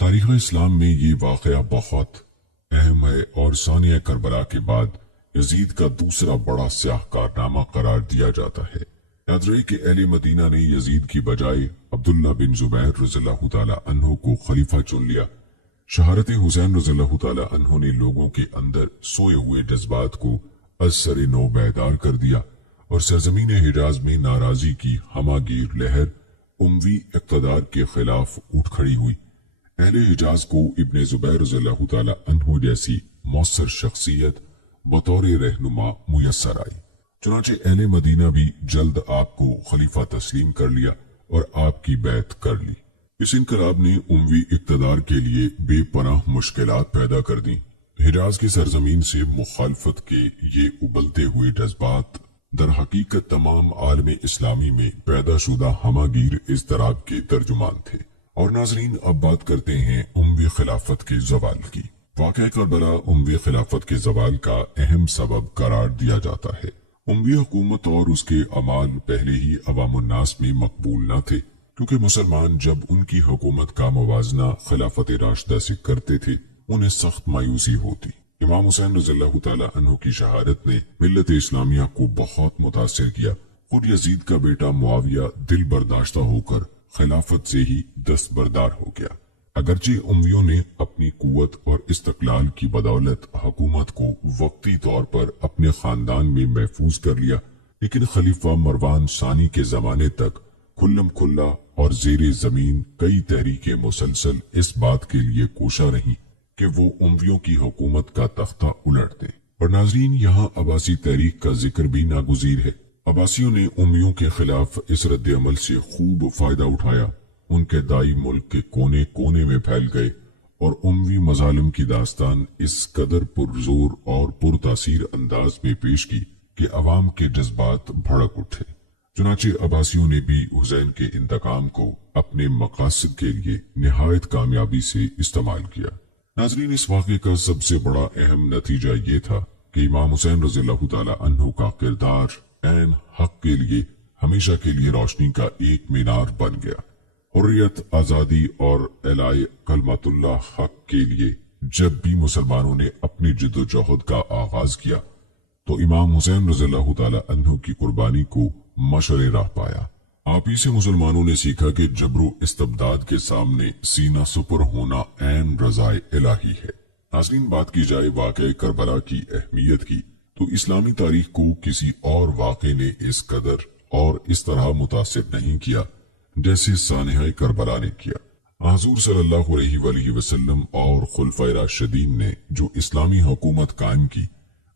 तारीख इस्लाम में ये वाकया बहुत अहम है और सानिया करबला के बाद यजीद का दूसरा बड़ा स्याह कारनामा करार दिया जाता है। याद रहे कि अहले मदीना ने यजीद की बजाय अब्दुल्ला बिन जुबैर रज़ियल्लाहु ताला अन्हु को खलीफा चुन लिया। शहारत हुसैन रज़ियल्लाहु ताला अन्हु ने लोगों के अंदर सोए हुए जज्बात को असर नौ बेदार कर दिया और सरजमीन हिजाज में नाराजी की हमागीर लहर उमवी इक़्तिदार के खिलाफ उठ खड़ी हुई। اہل حجاز کو ابن زبیر رضی اللہ تعالی عنہ جیسی مؤثر شخصیت بطور رہنما میسر آئی۔ چنانچہ اہل مدینہ بھی جلد آپ کو خلیفہ تسلیم کر لیا اور آپ کی بیعت کر لی۔ اس انقلاب نے اموی اقتدار کے لیے بے پناہ مشکلات پیدا کر دیں۔ حجاز کی سرزمین سے مخالفت کے یہ ابلتے ہوئے جذبات در حقیقت تمام عالم اسلامی میں پیدا شدہ ہماگیر اضطراب کے ترجمان تھے۔ اور ناظرین، اب بات کرتے ہیں اموی خلافت کے زوال کی۔ واقعہ کربلا اموی خلافت کے زوال کا اہم سبب قرار دیا جاتا ہے۔ اموی حکومت اور اس کے اعمال پہلے ہی عوام الناس میں مقبول نہ تھے، کیونکہ مسلمان جب ان کی حکومت کا موازنہ خلافت راشدہ سے کرتے تھے انہیں سخت مایوسی ہوتی۔ امام حسین رضی اللہ تعالی عنہ کی شہادت نے ملت اسلامیہ کو بہت متاثر کیا۔ خود یزید کا بیٹا معاویہ دل برداشتہ ہو کر خلافت سے ہی دستبردار ہو گیا۔ اگرچہ امویوں نے اپنی قوت اور استقلال کی بدولت حکومت کو وقتی طور پر اپنے خاندان میں محفوظ کر لیا، لیکن خلیفہ مروان ثانی کے زمانے تک کھلم کھلا اور زیر زمین کئی تحریکیں مسلسل اس بات کے لیے کوشاں رہیں کہ وہ امویوں کی حکومت کا تختہ الٹ دیں۔ اور ناظرین، یہاں عباسی تحریک کا ذکر بھی ناگزیر ہے۔ عباسیوں نے امویوں کے خلاف اس رد عمل سے خوب فائدہ اٹھایا۔ ان کے دائی ملک کے کونے کونے میں پھیل گئے اور اموی مظالم کی داستان اس قدر پرزور اور پرتاثیر انداز میں پیش کی کہ عوام کے جذبات بھڑک اٹھے۔ چنانچہ عباسیوں نے بھی حسین کے انتقام کو اپنے مقاصد کے لیے نہایت کامیابی سے استعمال کیا۔ ناظرین، اس واقعے کا سب سے بڑا اہم نتیجہ یہ تھا کہ امام حسین رضی اللہ تعالی عنہ کا کردار عین حق کے لیے ہمیشہ کے لیے روشنی کا ایک مینار بن گیا۔ حریت، آزادی اور اعلاء کلمت اللہ حق کے لیے جب بھی مسلمانوں نے اپنی جد و جہد کا آغاز کیا تو امام حسین رضی اللہ تعالی عنہ کی قربانی کو مشعل راہ پایا۔ آپ ہی سے مسلمانوں نے سیکھا کہ جبر و استبداد کے سامنے سینہ سپر ہونا عین رضائے الہی ہے۔ ناظرین، بات کی جائے واقعہ کربلا کی اہمیت کی تو اسلامی تاریخ کو کسی اور واقعے نے اس قدر اور اس طرح متاثر نہیں کیا جیسے سانحہ کربلا نے کیا۔ حضور صلی اللہ علیہ وآلہ وسلم اور خلفائے راشدین نے جو اسلامی حکومت قائم کی،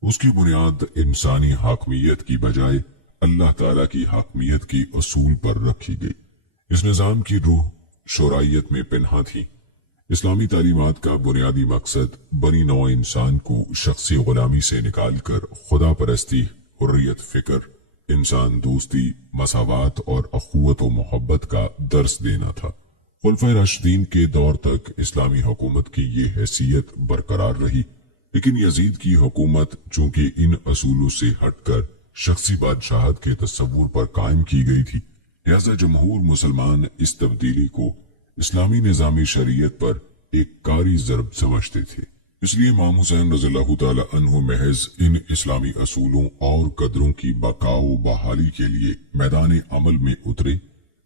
اس کی بنیاد انسانی حاکمیت کی بجائے اللہ تعالیٰ کی حاکمیت کی اصول پر رکھی گئی۔ اس نظام کی روح شرعیت میں پنہاں تھی۔ اسلامی تعلیمات کا بنیادی مقصد بنی نوع انسان کو شخصی غلامی سے نکال کر خدا پرستی، حریت فکر، انسان دوستی، مساوات اور اخوت و محبت کا درس دینا تھا۔ خلفائے راشدین کے دور تک اسلامی حکومت کی یہ حیثیت برقرار رہی، لیکن یزید کی حکومت چونکہ ان اصولوں سے ہٹ کر شخصی بادشاہت کے تصور پر قائم کی گئی تھی، لہذا جمہور مسلمان اس تبدیلی کو اسلامی نظام شریعت پر ایک کاری ضرب سمجھتے تھے۔ اس لیے امام حسین رضی اللہ تعالی عنہ محض ان اسلامی اصولوں اور قدروں کی بقا و بحالی کے لیے میدان عمل میں اترے۔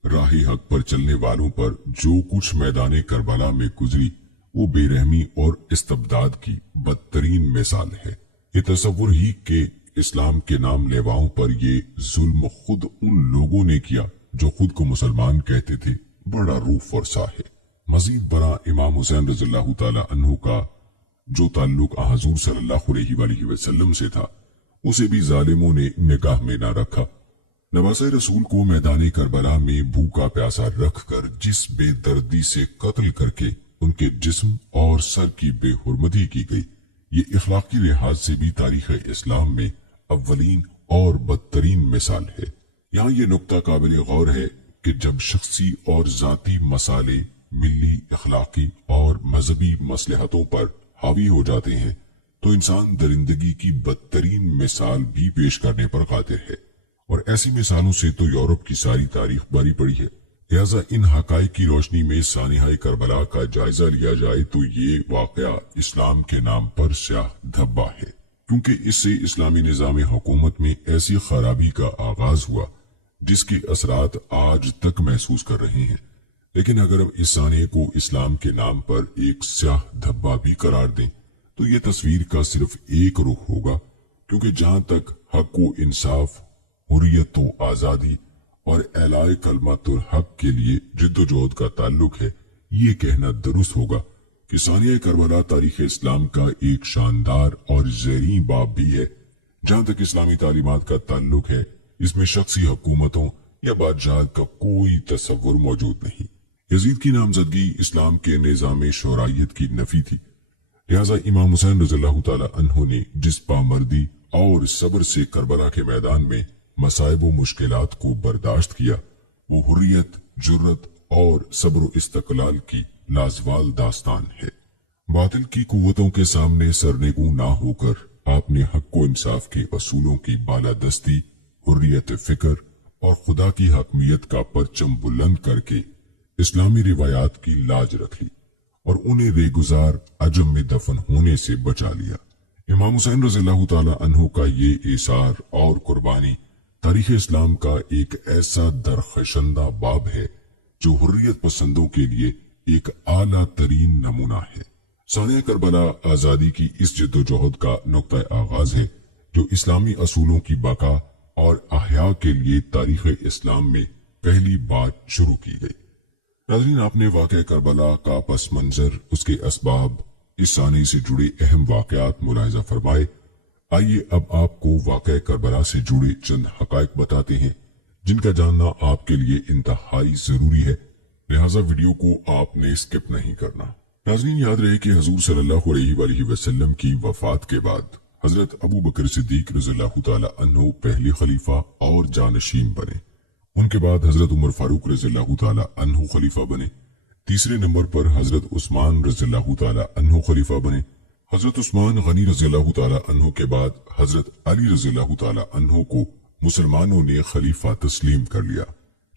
راہ حق پر چلنے والوں پر جو کچھ میدان کربلا میں گزری وہ بے رحمی اور استبداد کی بدترین مثال ہے۔ یہ تصور ہی کہ اسلام کے نام لیواؤں پر یہ ظلم خود ان لوگوں نے کیا جو خود کو مسلمان کہتے تھے، بڑا روح فرسا ہے۔ مزید برآں امام حسین رضی اللہ تعالی عنہ کا جو تعلق حضور صلی اللہ علیہ وآلہ وسلم سے تھا اسے بھی ظالموں نے نگاہ میں نہ رکھا۔ نواسۂ رسول کو میدان کربلا میں بھوکا پیاسا رکھ کر جس بے دردی سے قتل کر کے ان کے جسم اور سر کی بے حرمتی کی گئی، یہ اخلاقی لحاظ سے بھی تاریخ اسلام میں اولین اور بدترین مثال ہے۔ یہاں یہ نقطہ قابل غور ہے کہ جب شخصی اور ذاتی مسائل ملی، اخلاقی اور مذہبی مصلحتوں پر حاوی ہو جاتے ہیں تو انسان درندگی کی بدترین مثال بھی پیش کرنے پر قادر ہے، اور ایسی مثالوں سے تو یورپ کی ساری تاریخ بھری پڑی ہے۔ لہذا ان حقائق کی روشنی میں سانحہ کربلا کا جائزہ لیا جائے تو یہ واقعہ اسلام کے نام پر سیاہ دھبا ہے، کیونکہ اس سے اسلامی نظام حکومت میں ایسی خرابی کا آغاز ہوا جس کے اثرات آج تک محسوس کر رہے ہیں۔ لیکن اگر ہم اس سانحے کو اسلام کے نام پر ایک سیاہ دھبا بھی قرار دیں تو یہ تصویر کا صرف ایک رخ ہوگا، کیونکہ جہاں تک حق و انصاف، حریت و آزادی اور اعلاء کلمت الحق کے لیے جد و جہد کا تعلق ہے، یہ کہنا درست ہوگا کہ ثانیہ کربلا تاریخ اسلام کا ایک شاندار اور زرعی باب بھی ہے۔ جہاں تک اسلامی تعلیمات کا تعلق ہے، اس میں شخصی حکومتوں یا بادشاہت کا کوئی تصور موجود نہیں۔ یزید کی نامزدگی اسلام کے نظام شورائیت کی نفی تھی، لہذا امام حسین رضی اللہ تعالی عنہ نے جس پامردی اور صبر سے کربلا کے میدان میں مصائب و مشکلات کو برداشت کیا، وہ حریت، جرت اور صبر و استقلال کی لازوال داستان ہے۔ باطل کی قوتوں کے سامنے سرنگوں نہ ہو کر آپ نے حق و انصاف کے اصولوں کی بالادستی، حریت فکر اور خدا کی حاکمیت کا پرچم بلند کر کے اسلامی روایات کی لاج رکھ لی اور انہیں ریگزار عجم میں دفن ہونے سے بچا لیا۔ امام حسین رضی اللہ تعالی عنہ کا یہ ایثار اور قربانی تاریخ اسلام کا ایک ایسا درخشندہ باب ہے جو حریت پسندوں کے لیے ایک اعلیٰ ترین نمونہ ہے۔ ثانیہ کربلا آزادی کی اس جد و جہد کا نقطہ آغاز ہے جو اسلامی اصولوں کی بقا اور احیاء کے لیے تاریخ اسلام میں پہلی بار شروع کی گئی۔ ناظرین، آپ نے واقعہ کربلا کا پس منظر، اس کے اسباب، اس ثانی سے جڑے اہم واقعات ملاحظہ فرمائے۔ آئیے اب آپ کو واقعہ کربلا سے جڑے چند حقائق بتاتے ہیں جن کا جاننا آپ کے لیے انتہائی ضروری ہے، لہٰذا ویڈیو کو آپ نے اسکپ نہیں کرنا۔ ناظرین، یاد رہے کہ حضور صلی اللہ علیہ وآلہ وسلم کی وفات کے بعد حضرت ابو بکر صدیق رضی اللہ تعالی عنہ پہلے خلیفہ اور جانشین بنے۔ ان کے بعد حضرت عمر فاروق رضی اللہ تعالی عنہ خلیفہ بنے۔ تیسرے نمبر پر حضرت عثمان رضی اللہ تعالی عنہ خلیفہ بنے۔ حضرت عثمان غنی رضی اللہ تعالی عنہ کے بعد حضرت علی رضی اللہ تعالی عنہ کو مسلمانوں نے خلیفہ تسلیم کر لیا۔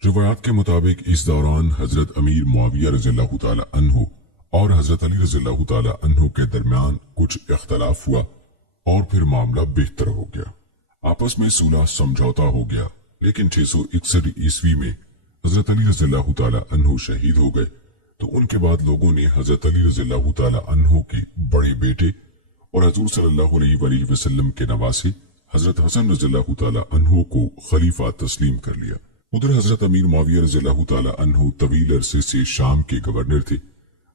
روایات کے مطابق اس دوران حضرت امیر معاویہ رضی اللہ تعالی عنہ اور حضرت علی رضی اللہ تعالی عنہ کے درمیان کچھ اختلاف ہوا اور پھر معاملہ بہتر ہو گیا۔ آپس میں صلح سمجھوتا ہو گیا، لیکن 661 عیسوی میں حضرت علی رضی اللہ تعالی عنہ شہید ہو گئے تو ان کے بعد لوگوں نے حضرت علی رضی اللہ تعالی عنہ کے بڑے بیٹے اور حضور صلی اللہ علیہ وآلہ وسلم کے نواسے حضرت حسن رضی اللہ تعالی عنہ کو خلیفہ تسلیم کر لیا۔ ادھر حضرت امیر معاویہ رضی اللہ تعالی عنہ طویل عرصے سے شام کے گورنر تھے۔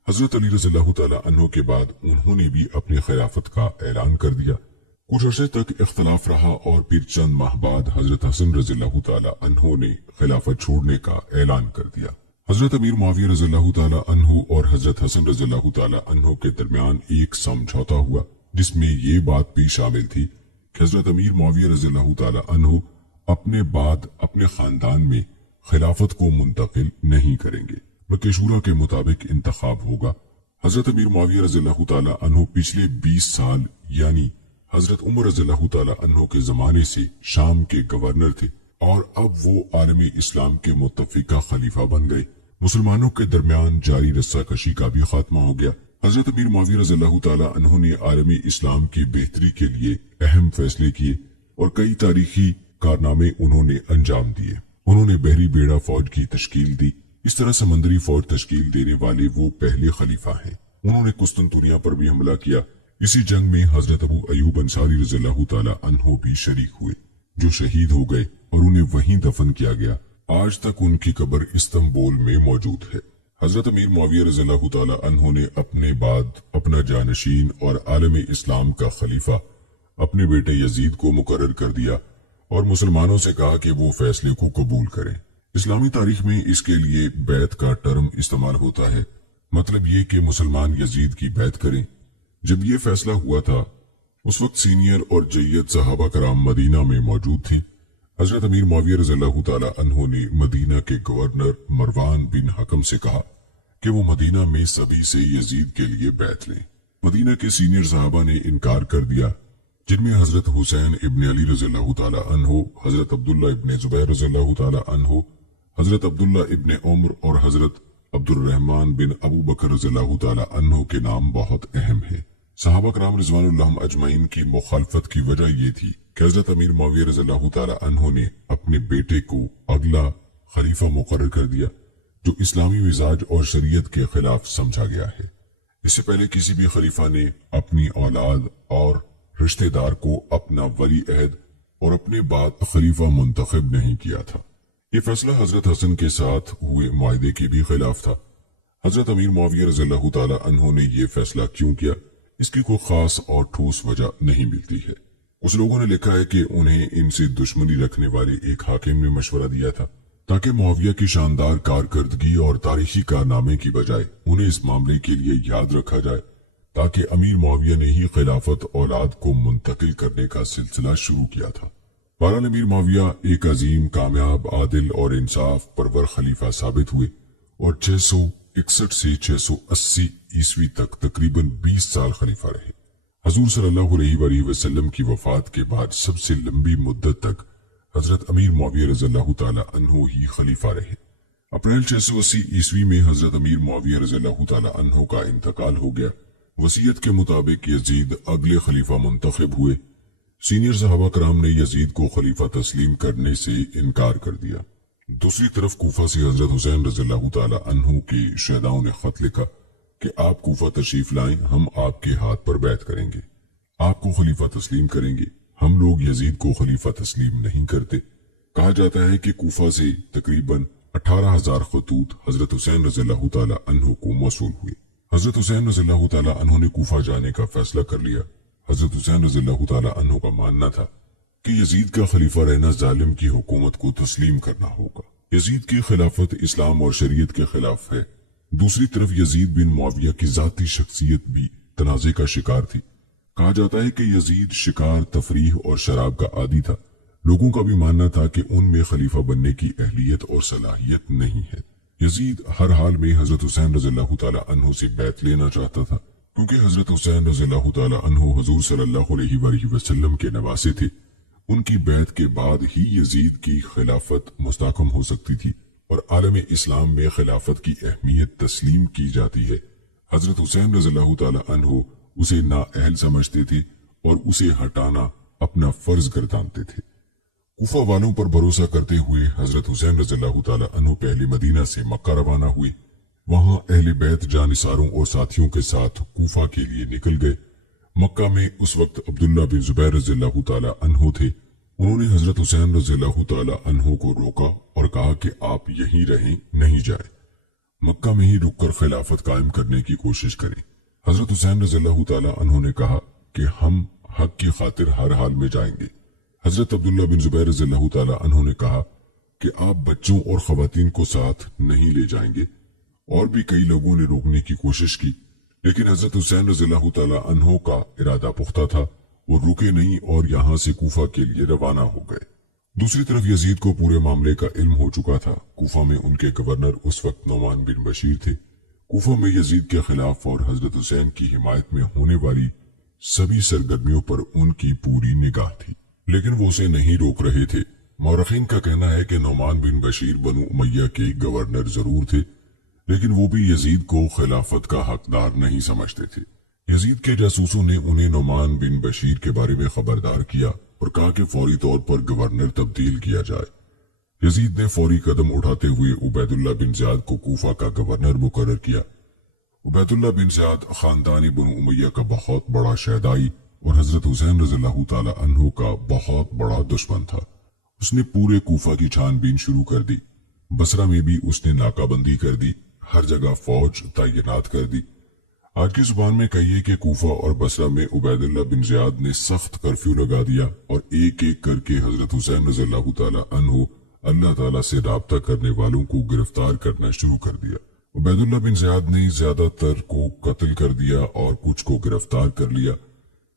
حضرت علی رضی اللہ تعالی عنہ کے بعد انہوں نے بھی اپنی خلافت کا اعلان کر دیا۔ کچھ عرصے تک اختلاف رہا اور پھر چند ماہ بعد حضرت حسن رضی اللہ تعالی عنہ نے خلافت چھوڑنے کا اعلان کر دیا۔ حضرت امیر معاویہ رضی اللہ تعالی عنہ اور حضرت حسن رضی اللہ تعالی عنہ کے درمیان ایک سمجھوتا ہوا جس میں یہ بات بھی شامل تھی کہ حضرت امیر معاویہ رضی اللہ تعالی عنہ اپنے بعد اپنے خاندان میں خلافت کو منتقل نہیں کریں گے، بلکہ شورا کے مطابق انتخاب ہوگا۔ حضرت امیر معاویہ رضی اللہ تعالی عنہ پچھلے 20 سال یعنی حضرت عمر رضی اللہ تعالی عنہ کے زمانے سے شام کے گورنر تھے اور اب وہ عالم اسلام کے متفقہ خلیفہ بن گئے۔ مسلمانوں کے درمیان جاری رسہ کشی کا بھی خاتمہ ہو گیا۔ حضرت امیر معاویہ رضی اللہ تعالی عنہ نے عالم اسلام کی بہتری کے لیے اہم فیصلے کیے اور کئی تاریخی کارنامے انہوں نے انجام دیے۔ انہوں نے بحری بیڑا فوج کی تشکیل دی۔ اس طرح سمندری فوج تشکیل دینے والے وہ پہلے خلیفہ ہیں۔ انہوں نے قسطنطنیہ پر بھی حملہ کیا۔ اسی جنگ میں حضرت ابو ایوب انصاری رضی اللہ تعالی عنہ بھی شریک ہوئے جو شہید ہو گئے اور انہیں وہیں دفن کیا گیا۔ آج تک ان کی قبر استنبول میں موجود ہے۔ حضرت امیر معاویہ رضی اللہ تعالی عنہ نے اپنے بعد اپنا جانشین اور عالم اسلام کا خلیفہ اپنے بیٹے یزید کو مقرر کر دیا اور مسلمانوں سے کہا کہ وہ فیصلے کو قبول کریں۔ اسلامی تاریخ میں اس کے لیے بیعت کا ٹرم استعمال ہوتا ہے، مطلب یہ کہ مسلمان یزید کی بیعت کریں۔ جب یہ فیصلہ ہوا تھا اس وقت سینئر اور جید صحابہ کرام مدینہ میں موجود تھے۔ حضرت امیر معاویہ رضی اللہ تعالی عنہ نے مدینہ کے گورنر مروان بن حکم سے کہا کہ وہ مدینہ میں سبھی سے یزید کے لیے بیعت لیں۔ مدینہ کے سینئر صحابہ نے انکار کر دیا، جن میں حضرت حسین ابن علی رضی اللہ تعالی عنہ، حضرت عبداللہ ابن زبیر رضی اللہ تعالی عنہ، حضرت عبداللہ ابن عمر اور حضرت عبد الرحمن بن ابو بکر رضی اللہ تعالی عنہ کے نام بہت اہم ہیں۔ صحابہ کرام رضوان اللہ اجمعین کی مخالفت کی وجہ یہ تھی کہ حضرت امیر معاویہ رضی اللہ تعالی عنہ نے اپنے بیٹے کو اگلا خلیفہ مقرر کر دیا جو اسلامی مزاج اور شریعت کے خلاف سمجھا گیا ہے۔ اس سے پہلے کسی بھی خلیفہ نے اپنی اولاد اور رشتہ دار کو اپنا ولی عہد اور اپنے بعد خلیفہ منتخب نہیں کیا تھا۔ یہ فیصلہ حضرت حسن کے ساتھ ہوئے معاہدے کے بھی خلاف تھا۔ हजरत अमीर मुआविया रज़ियल्लाहु ताला अन्हो ने यह फैसला क्यों किया, इसकी कोई खास और ठोस वजह नहीं मिलती है। कुछ लोगों ने लिखा है कि उन्हें इनसे दुश्मनी रखने वाले एक हाकिम ने मशवरा दिया था ताकि मुआविया की शानदार कारकर्दगी और तारीखी कारनामे की बजाय उन्हें इस मामले के लिए याद रखा जाए ताकि अमीर मुआविया ने ही खिलाफत औलाद को मुंतकिल करने का सिलसिला शुरू किया था। बहरहाल अमीर मुआविया एक अजीम, कामयाब, आदिल और इंसाफ परवर खलीफा साबित हुए और 661 से 680 ईस्वी तक तकरीबन 20 साल खलीफा रहे। हजूर सल्लल्लाहु अलैहि वसल्लम की वफात के बाद सबसे लंबी मुद्दत तक हजरत अमीर मुआविया रज़ियल्लाहु ताला अन्हो ही खलीफा रहे। अप्रैल 680 ईस्वी में हजरत अमीर मुआविया रज़ियल्लाहु ताला अन्हो का इंतकाल हो गया। वसीयत के मुताबिक यजीद अगले खलीफा मुंतखब हुए। सीनियर सहाबा कराम ने यजीद को खलीफा तस्लीम करने से इनकार कर दिया। दूसरी तरफ कूफा से हजरत हुसैन रज़ियल्लाहु ताला अन्हु के शहदाओं ने खत लिखा कि आप कूफा तशरीफ लाएं, हम आपके हाथ पर बैत करेंगे, आपको खलीफा तस्लीम करेंगे। हम लोग यजीद को खलीफा तस्लीम नहीं करते। कहा जाता है कि कूफा से तकरीबन 18,000 खतूत हजरत हुसैन रज़ियल्लाहु ताला अन्हु को मौसूल हुए। हजरत हुसैन रज़ियल्लाहु ताला अन्हु ने कूफा जाने का फैसला कर लिया। हजरत हुसैन रज़ियल्लाहु ताला अन्हु का मानना था कि यजीद का खलीफा रहना जालिम की हुकूमत को तस्लीम करना होगा। यजीद की खिलाफत इस्लाम और शरीयत के खिलाफ है। दूसरी तरफ यजीद बिन मुआविया की जाती शख्सियत भी तनाज़े का शिकार थी। कहा जाता है कि यजीद शिकार, तफरीह और शराब का आदी था। लोगों का भी मानना था कि उनमें खलीफा बनने की अहलियत और सलाहियत नहीं है। यजीद हर हाल में हजरत हुसैन रज़ियल्लाहु ताला अन्हु से बैत लेना चाहता था, क्योंकि हजरत हुसैन रज़ियल्लाहु ताला अन्हु हुजूर सल्लल्लाहु अलैहि वसल्लम के नवासे थे। उनकी बैत के बाद ही यजीद की खिलाफत मुस्तहकम हो सकती थी और आलम इस्लाम में खिलाफत की अहमियत तस्लीम की जाती है। हजरत हुसैन रज़ियल्लाहु ताला अन्हु उसे नाअहल समझते थे और उसे हटाना अपना फर्ज गर्दानते थे। कूफा वालों पर भरोसा करते हुए हजरत हुसैन रज़ियल्लाहु ताला अन्हु पहले मदीना से मक्का रवाना हुए। वहां अहले बैत जानिसारों और साथियों के साथ कूफा के लिए निकल गए। मक्का में उस वक्त अब्दुल्ला बिन जुबैर रज़ियल्लाहु ताला अन्हु थे। उन्होंने हजरत हुसैन रज़ियल्लाहु ताला अन्हु को रोका और कहा कि आप यहीं रहें, नहीं जाए, मक्का में ही रुककर खिलाफत कायम करने की कोशिश करें। हजरत हुसैन रज़ियल्लाहु ताला अन्हु ने कहा कि हम हक की खातिर हर हाल में जाएंगे। हजरत अब्दुल्ला बिन जुबैर रज़ियल्लाहु ताला अन्हु ने कहा कि आप बच्चों और खवातीन को साथ नहीं ले जाएंगे। और भी कई लोगों ने रोकने की कोशिश की, लेकिन हजरत हुसैन रज़ियल्लाहु ताला अन्हु का इरादा पुख्ता था। वो रुके नहीं और यहाँ से कूफा के लिए रवाना हो गए। दूसरी तरफ यजीद को पूरे मामले का इल्म हो चुका था। कूफा में उनके गवर्नर उस वक्त नौमान बिन बशीर थे। कूफा में यजीद के खिलाफ और हजरत हुसैन की हिमायत में होने वाली सभी सरगर्मियों पर उनकी पूरी निगाह थी, लेकिन वो उसे नहीं रोक रहे थे। मौरखीन का कहना है कि नौमान बिन बशीर बनु उमैया के गवर्नर जरूर थे, लेकिन वो भी यजीद को खिलाफत का हकदार नहीं समझते थे। यजीद के जासूसों ने उन्हें नौमान बिन बशीर के बारे में खबरदार किया और कहा कि फौरी तौर पर गवर्नर तब्दील किया जाए। यजीद ने फौरी कदम उठाते हुए उबैदुल्ला बिन ज़ियाद को कूफा का गवर्नर मुकर्रर किया। उबैदुल्ला बिन ज़ियाद खानदानी बनु उमैया का बहुत बड़ा शहदाई और हजरत हुसैन रज़ियल्लाहु ताला अन्हु का बहुत बड़ा दुश्मन था। उसने पूरे कूफा की छानबीन शुरू कर दी। बसरा में भी उसने नाकाबंदी कर दी, हर जगह फौज तैनात कर दी। आज की जुबान में कहिए कि कूफा और बसरा में उबैदुल्ला बिन ज़ियाद ने सख्त कर्फ्यू लगा दिया और एक एक करके हजरत हुसैन रज़ियल्लाहु ताला अन्हु अल्लाह ताला से राब्ता करने वालों को गिरफ्तार करना शुरू कर दिया। उबैदुल्ला बिन ज़ियाद ने ज्यादातर को कत्ल कर दिया और कुछ को गिरफ्तार कर लिया।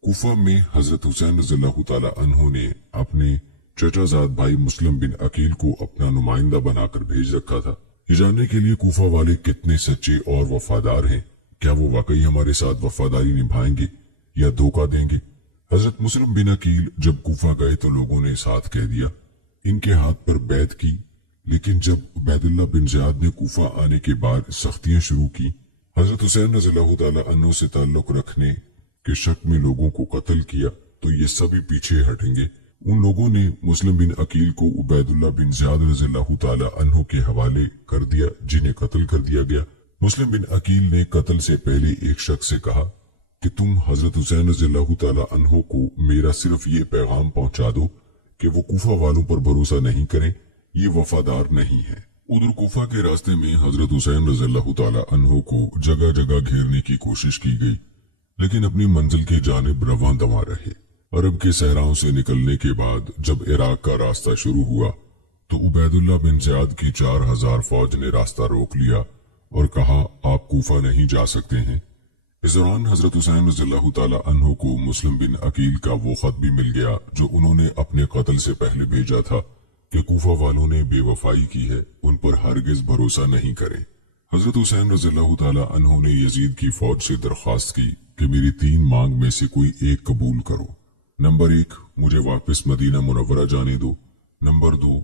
कूफा में हजरत हुसैन रज़ियल्लाहु ताला अन्हु ने अपने चचाजाद भाई मुस्लिम बिन अकील को अपना नुमाइंदा बनाकर भेज रखा था, ये जानने के लिए कूफा वाले कितने सच्चे और वफादार हैं। क्या वो वाकई हमारे साथ वफादारी निभाएंगे या धोखा देंगे। हजरत मुस्लिम बिन अकील जब कूफा गए तो लोगों ने साथ कह दिया, इनके हाथ पर बैत की, लेकिन जब उबैदुल्ला बिन ज़ियाद ने कूफा आने के बाद सख्तियां शुरू की, हजरत हुसैन रज़ियल्लाहु ताला अन्हु से ताल्लुक रखने के शक में लोगों को कत्ल किया, तो ये सभी पीछे हटेंगे। उन लोगों ने मुस्लिम बिन अकील को उबैदुल्ला बिन ज़ियाद रज़ियल्लाहु ताला अन्हु के हवाले कर दिया, जिन्हें कत्ल कर दिया गया। मुस्लिम बिन अकील ने कत्ल से पहले एक शख्स से कहा कि तुम हजरत हुसैन रज़ियल्लाहु ताला अन्हु को मेरा सिर्फ ये पैगाम पहुंचा दो कि वो कूफा वालों पर भरोसा नहीं करें, ये वफादार नहीं है। उधर कोफा के रास्ते में हजरत हुसैन रज़ियल्लाहु ताला अन्हो को जगह जगह घेरने की कोशिश की गई, लेकिन अपनी मंजिल की जानिब रवां दवा रहे। अरब के सहराओं से निकलने के बाद जब इराक का रास्ता शुरू हुआ तो उबैदुल्लाह बिन ज़ियाद की 4000 फौज ने रास्ता रोक लिया और कहा, आप कूफा नहीं जा सकते हैं। इस दौरान हजरत हुसैन रज़ियल्लाहु ताला अन्हो को मुस्लिम बिन अकील का वो खत भी मिल गया जो उन्होंने अपने कत्ल से पहले भेजा था कि कूफा वालों ने बेवफाई की है, उन पर हरगिज भरोसा नहीं करें। हजरत हुसैन रज़ियल्लाहु ताला अन्हो ने यजीद की फौज से दरख्वास्त की कि मेरी 3 मांग में से कोई एक कबूल करो। नंबर 1, मुझे वापस मदीना मुनव्वरा जाने दो। नंबर 2,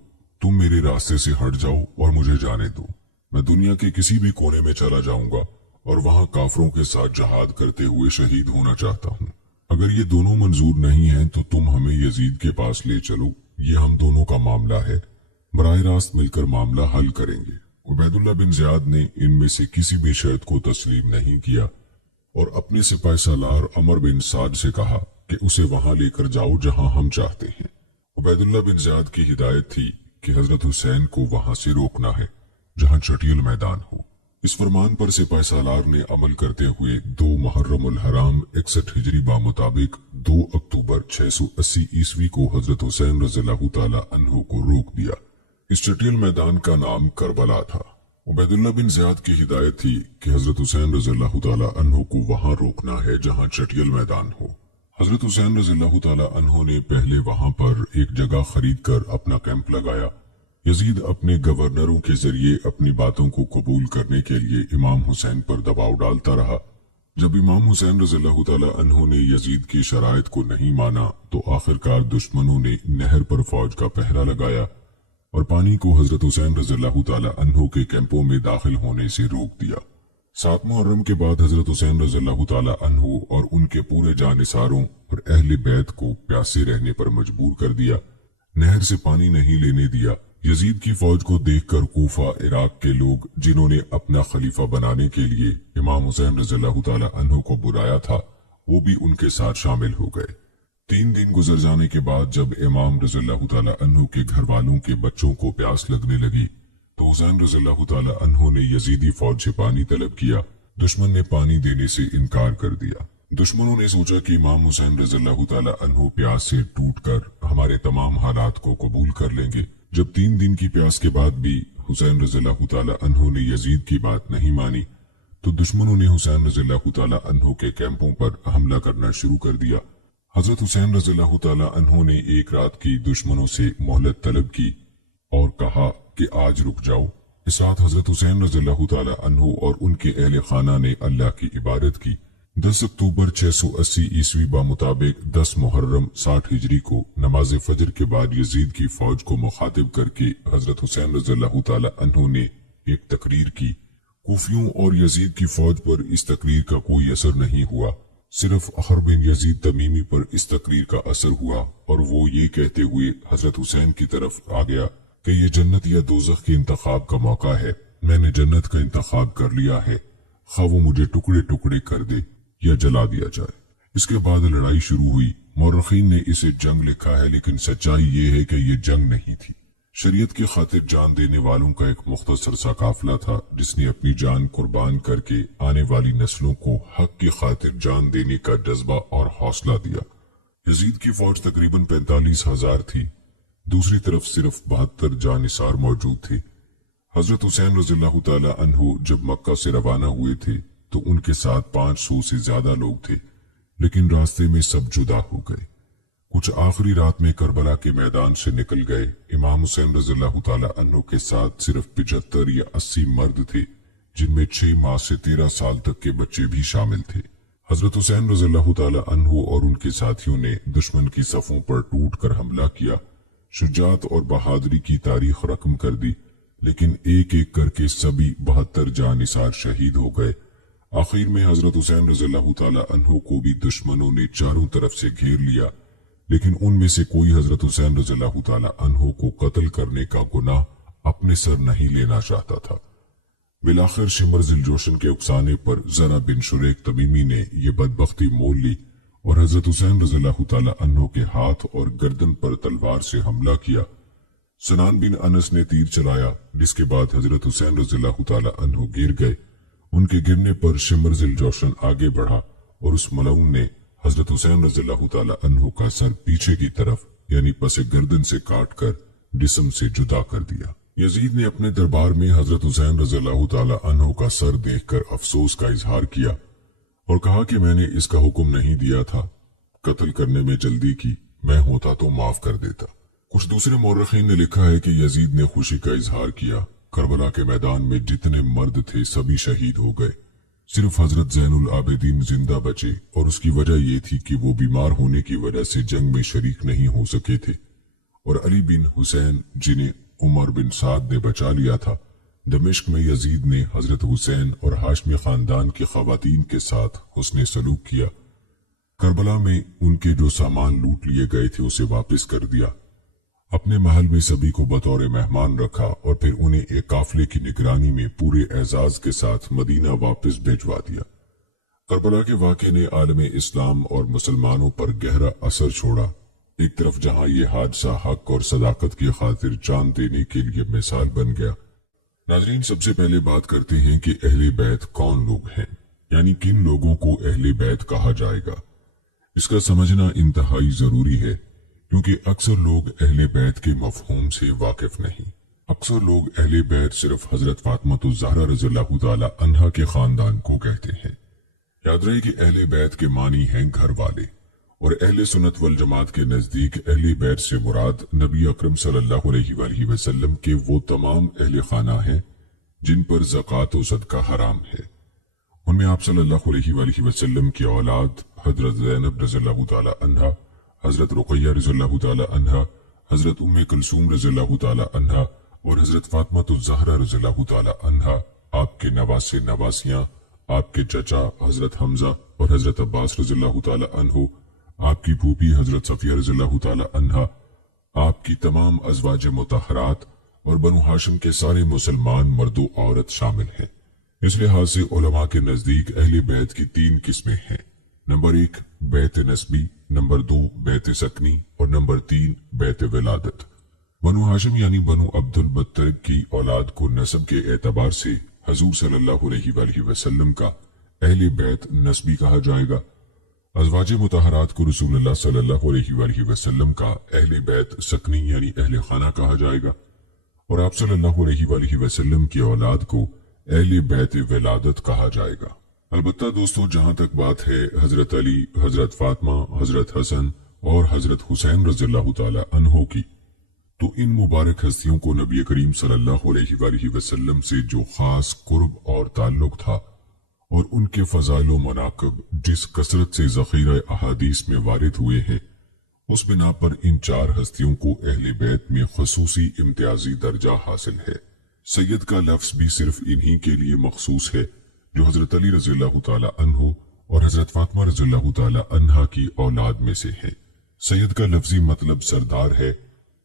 तुम मेरे रास्ते से हट जाओ और मुझे जाने दो। मैं दुनिया के किसी भी कोने में चला जाऊंगा और वहां काफरों के साथ जहाद करते हुए शहीद होना चाहता हूं। अगर ये दोनों मंजूर नहीं हैं तो तुम हमें यजीद के पास ले चलो, ये हम दोनों का मामला है, बराह रास्त मिलकर मामला हल करेंगे। उबैदुल्लाह बिन ज़ियाद ने इनमें से किसी भी शर्त को तस्लीम नहीं किया और अपने सिपाही सालार अमर बिन साद से कहा कि उसे वहां लेकर जाओ जहां हम चाहते हैं। उबैदुल्लाह बिन ज़ियाद की हिदायत थी कि हजरत हुसैन को वहां से रोकना है जहां चटियल मैदान हो। इस फरमान पर सिपाही सालार ने अमल करते हुए 2 मुहर्रम उल हराम 61 हिजरी मुताबिक 2 अक्टूबर 680 ईस्वी को हजरत हुसैन रज़ियल्लाहु ताला अन्हो को रोक दिया। इस चटियल मैदान का नाम करबला था। उबैदुल्लाह बिन ज़ियाद की हिदायत थी कि हजरत हुसैन रज़ियल्लाहु ताला अन्हो को वहां रोकना है जहां चटियल मैदान हो। हजरत हुसैन रज़ियल्लाहु ताला अन्हो ने पहले वहां पर एक जगह खरीद कर अपना कैंप लगाया। यजीद अपने गवर्नरों के जरिए अपनी बातों को कबूल करने के लिए इमाम हुसैन पर दबाव डालता रहा। जब इमाम हुसैन रज़ियल्लाहु ताला अन्हो ने यजीद की शराइत को नहीं माना तो आखिरकार दुश्मनों ने नहर पर फौज का पहरा लगाया और पानी को हजरत हुसैन रज़ियल्लाहु ताला अन्हो के कैंपों में दाखिल होने से रोक दिया। 7 मुहर्रम के बाद हजरत हुसैन रज़ियल्लाहु ताला अन्हो और उनके पूरे जानिसारों और अहले बैत को प्यासे रहने पर मजबूर कर दिया, नहर से पानी नहीं लेने दिया। यजीद की फौज को देखकर कूफा इराक के लोग जिन्होंने अपना खलीफा बनाने के लिए इमाम हुसैन रज़ियल्लाहु ताला अन्हो को बुलाया था, वो भी उनके साथ शामिल हो गए। 3 दिन गुजर जाने के बाद जब इमाम रज़ियल्लाहु ताला अन्हो के घर वालों के बच्चों को प्यास लगने लगी तो हुसैन रज़ियल्लाहु ताला अन्हो ने यजीदी फौज से पानी तलब किया। दुश्मन ने पानी देने से इनकार कर दिया। दुश्मनों ने सोचा कि इमाम हुसैन रज़ियल्लाहु ताला अन्हो प्यास से टूटकर हमारे तमाम हालात को कबूल कर लेंगे। जब 3 दिन की प्यास के बाद भी हुसैन रज़ियल्लाहु ताला अन्हो ने यजीद की बात नहीं मानी तो दुश्मनों ने हुसैन रज़ियल्लाहु ताला अन्हो के कैंपों पर हमला करना शुरू कर दिया। हजरत हुसैन रज़ियल्लाहु ताला अन्हो ने एक रात की दुश्मनों से मोहलत तलब की और कहा कि आज रुक जाओ। इस रात हजरत हुसैन रज़ियल्लाहु ताला अन्हो और उनके अहले खाना ने अल्लाह की इबादत की। 10 अक्टूबर 680 ईस्वी मुताबिक 10 मुहर्रम 60 हिजरी को नमाज फजर के बाद यजीद की फौज को मुखातिब करके हजरत हुसैन रज़ियल्लाहु ताला अन्हो ने एक तकरीर की। कूफियों और यजीद की फौज पर इस तकरीर का कोई असर नहीं हुआ, सिर्फ अखर बिन यजीद तमीमी पर इस तकरीर का असर हुआ और वो ये कहते हुए हजरत हुसैन की तरफ आ गया कि ये जन्नत या दोज़ख के इंतखाब का मौका है। मैंने जन्नत का इंतखाब कर लिया है, खा वो मुझे टुकड़े टुकड़े कर दे या जला दिया जाए। इसके बाद लड़ाई शुरू हुई। मौरखीन ने इसे जंग लिखा है, लेकिन सच्चाई ये है कि ये जंग नहीं थी। शरीयत की खातिर जान देने वालों का एक मुख्तसर सा काफिला था जिसने अपनी जान कुर्बान करके आने वाली नस्लों को हक की खातिर जान देने का जज्बा और हौसला दिया। यजीद की फौज तकरीबन 45,000 थी। दूसरी तरफ सिर्फ 72 जानिसार मौजूद थे। हजरत हुसैन रज़ियल्लाहु ताला अन्हो जब मक्का से रवाना हुए थे तो उनके साथ 500 से ज्यादा लोग थे, लेकिन रास्ते में सब जुदा हो गए। कुछ आखिरी रात में करबला के मैदान से निकल गए। इमाम हुसैन रज़ियल्लाहु ताला अन्हो के साथ सिर्फ 75 या 80 मर्द थे, जिनमें 6 माह से 13 साल तक के बच्चे भी शामिल थे। हजरत हुसैन रज़ियल्लाहु ताला अन्हो और उनके साथियों ने दुश्मन की सफों पर टूटकर हमला किया, शुजात और बहादुरी की तारीख रकम कर दी, लेकिन एक एक करके सभी 72 जानिसार शहीद हो गए। आखिर में हजरत हुसैन रज़ियल्लाहु ताला अन्हो को भी दुश्मनों ने चारों तरफ से घेर लिया, लेकिन उनमें से कोई हजरत हुसैन रज़ियल्लाहु ताला अन्हो को कत्ल करने का गुनाह अपने सर नहीं लेना चाहता था। बिलाखिर शिमर जिलजोशन के उकसाने पर ज़ना बिन शुरैक तमीमी ने यह बदबख्ती मोल ली और हजरत हुसैन रज़ियल्लाहु ताला अन्हो के हाथ और गर्दन पर तलवार से हमला किया। सनान बिन अनस ने तीर चलाया, जिसके बाद हजरत हुसैन रज़ियल्लाहु ताला अन्हु गिर गए। उनके गिरने पर शिमर जिल जोशन आगे बढ़ा और उस मलऊन ने हजरत हुसैन रज़ियल्लाहु ताला अन्हु का सर पीछे की तरफ यानी पसे गर्दन से काट कर जिस्म से जुदा कर दिया। यजीद ने अपने दरबार में हजरत हुसैन रज़ियल्लाहु ताला अन्हु का सर देखकर अफसोस का इजहार किया और कहा कि मैंने इसका हुक्म नहीं दिया था, कत्ल करने में जल्दी की, मैं होता तो माफ कर देता। कुछ दूसरे मौरखीन ने लिखा है कि यजीद ने खुशी का इजहार किया, करबला के मैदान में जितने मर्द थे सभी शहीद हो गए, सिर्फ हजरत ज़ैनुल आबिदीन जिंदा बचे और उसकी वजह यह थी कि वो बीमार होने की वजह से जंग में शरीक नहीं हो सके थे। और अली बिन हुसैन जिन्हें उमर बिन साद ने बचा लिया था, दमिश्क में यजीद ने हजरत हुसैन और हाशमी खानदान की खवातीन के साथ हुस्ने सलूक किया। करबला में उनके जो सामान लूट लिए गए थे उसे वापस कर दिया, अपने महल में सभी को बतौर मेहमान रखा और फिर उन्हें एक काफले की निगरानी में पूरे एजाज के साथ मदीना वापस भिजवा दिया। करबला के वाक़े ने आलम इस्लाम और मुसलमानों पर गहरा असर छोड़ा। एक तरफ जहां ये हादसा हक और सदाकत की खातिर जान देने के लिए मिसाल बन गया। नाजरीन, सबसे पहले बात करते हैं कि अहले बैत कौन लोग हैं, यानी किन लोगों को अहले बैत कहा जाएगा। इसका समझना इंतहाई जरूरी है, क्योंकि अक्सर लोग अहले बैत के मफहूम से वाकिफ नहीं। अक्सर लोग अहले बैत सिर्फ हजरत फातिमा ज़हरा रज़ियल्लाहु ताला अन्हा के खानदान को कहते हैं। याद रहे कि अहले बैत के मानी हैं घर वाले, और अहले सुन्नत वल जमात के नजदीक अहले बैत से मुराद नबी अकरम सल्लल्लाहु अलैहि वसल्लम के वो तमाम अहले खाना हैं जिन पर ज़कात और सदका हराम है। उनमें आप सल्लल्लाहु अलैहि वसल्लम की औलाद हजरत ज़ैनब रज़ियल्लाहु ताला अन्हा, हजरत रुक़ैया रज़ियल्लाहु ताला अन्हा, हजरत उम्मे कुलसूम रज़ियल्लाहु ताला अन्हा और हजरत फातिमा ज़हरा रज़ियल्लाहु ताला अन्हा, आपके नवासे नवासियां, आपके चचा हजरत हमजा और हजरत अब्बास रज़ियल्लाहु ताला अन्हु, आपकी फूफी हजरत सफिया रज़ियल्लाहु ताला अन्हा, आपकी तमाम अज़वाज मुतहरात और बनु हाशिम के सारे मुसलमान मर्दो औरत शामिल हैं। इस लिहाज से उलमा के नजदीक अहले बैत की 3 किस्में हैं। नंबर 1 बैत नस्बी, नंबर 2 बैत सकनी और नंबर 3 बैत विलादत। बनु हाशिम यानी बनु अब्दुल बत्तरिक की औलाद को नस्ब के एतबार से हजूर सल्लल्लाहु अलैहि वसल्लम का अहले बैत नस्बी कहा जाएगा। अज़वाज मुतहरात को रसूलुल्लाह सल्लल्लाहु अलैहि वसल्लम का अहले बैत सकनी यानी अहले खाना कहा जाएगा, और आप सल्लल्लाहु अलैहि वसल्लम की औलाद को अहले बैत विलादत कहा जाएगा। अलबत्ता दोस्तों, जहां तक बात है हजरत अली, हजरत फातिमा, हजरत हसन और हजरत हुसैन रज़ियल्लाहु ताला अन्हो की, तो इन मुबारक हस्तियों को नबी करीम सल्लल्लाहु अलैहि वसल्लम से जो खास कुर्ब और ताल्लुक था और उनके फजाइल व मनाक़िब जिस कसरत से ज़ख़ीरा अहादीस में वारिद हुए हैं, उस बिना पर इन 4 हस्तियों को अहले बैत में ख़ुसूसी इम्तियाजी दर्जा हासिल है। सैयद का लफ्ज़ भी सिर्फ इन्हीं के लिए मखसूस है जो हजरत अली रज़ियल्लाहु ताला अन्हु और हजरत फातिमा रज़ियल्लाहु ताला अन्हा की औलाद में से है। सैयद का लफ्जी मतलब सरदार है,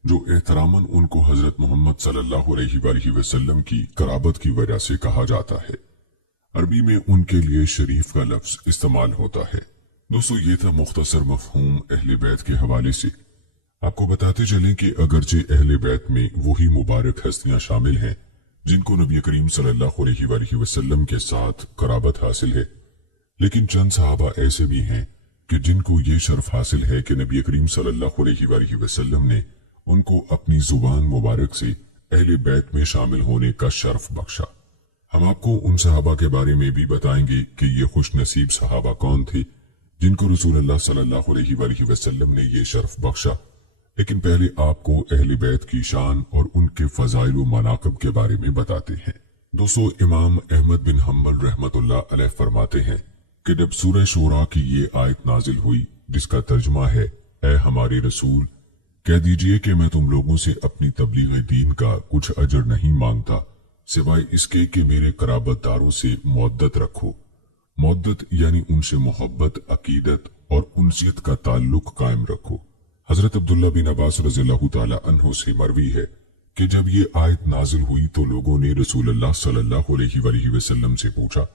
जो एहतरामन उनको हजरत मोहम्मद सल्लल्लाहु अलैहि वसल्लम की कराबत की वजह से कहा जाता है। अरबी में उनके लिए शरीफ का लफ्ज इस्तेमाल होता है। दोस्तों, ये था मुख्तसर मफहूम अहले बैत के हवाले से। आपको बताते चलें कि अगरचे अहले बैत में वही मुबारक हस्तियां शामिल हैं जिनको नबी करीम सल्लल्लाहु अलैहि वसल्लम के साथ कराबत हासिल है, लेकिन चंद सहाबा ऐसे भी हैं कि जिनको ये शर्फ हासिल है कि नबी करीम सल्लल्लाहु अलैहि वसल्लम ने उनको अपनी जुबान मुबारक से अहले बैत में शामिल होने का शर्फ बख्शा। हम आपको उन सहाबा के बारे में भी बताएंगे कि ये खुश नसीब सहाबा कौन थे जिनको रसूलुल्लाह सल्लल्लाहु अलैहि वसल्लम ने ये शर्फ बख्शा। लेकिन पहले आपको अहले बैत की शान और उनके फजाइल व मनाक़िब के बारे में बताते हैं। दोस्तों, इमाम अहमद बिन हम्बल रहमतुल्लाह अलैह फरमाते हैं कि जब सूरह शूरा की ये आयत नाजिल हुई जिसका तर्जुमा है, ऐ हमारे रसूल, कह दीजिए कि मैं तुम लोगों से अपनी तबलीग दीन का कुछ अजर नहीं मांगता सिवाय इसके कि मेरे कराबतदारों से मुद्दत रखो। मुद्दत यानी उनसे मोहब्बत, अकीदत और उनसियत का ताल्लुक कायम रखो। हजरत अब्दुल्ला बिन अब्बास रज़ियल्लाहु ताला अन्हु से मरवी है कि जब ये आयत नाजिल हुई तो लोगों ने रसूलुल्लाह सल्लल्लाहु अलैहि वसल्लम से पूछा,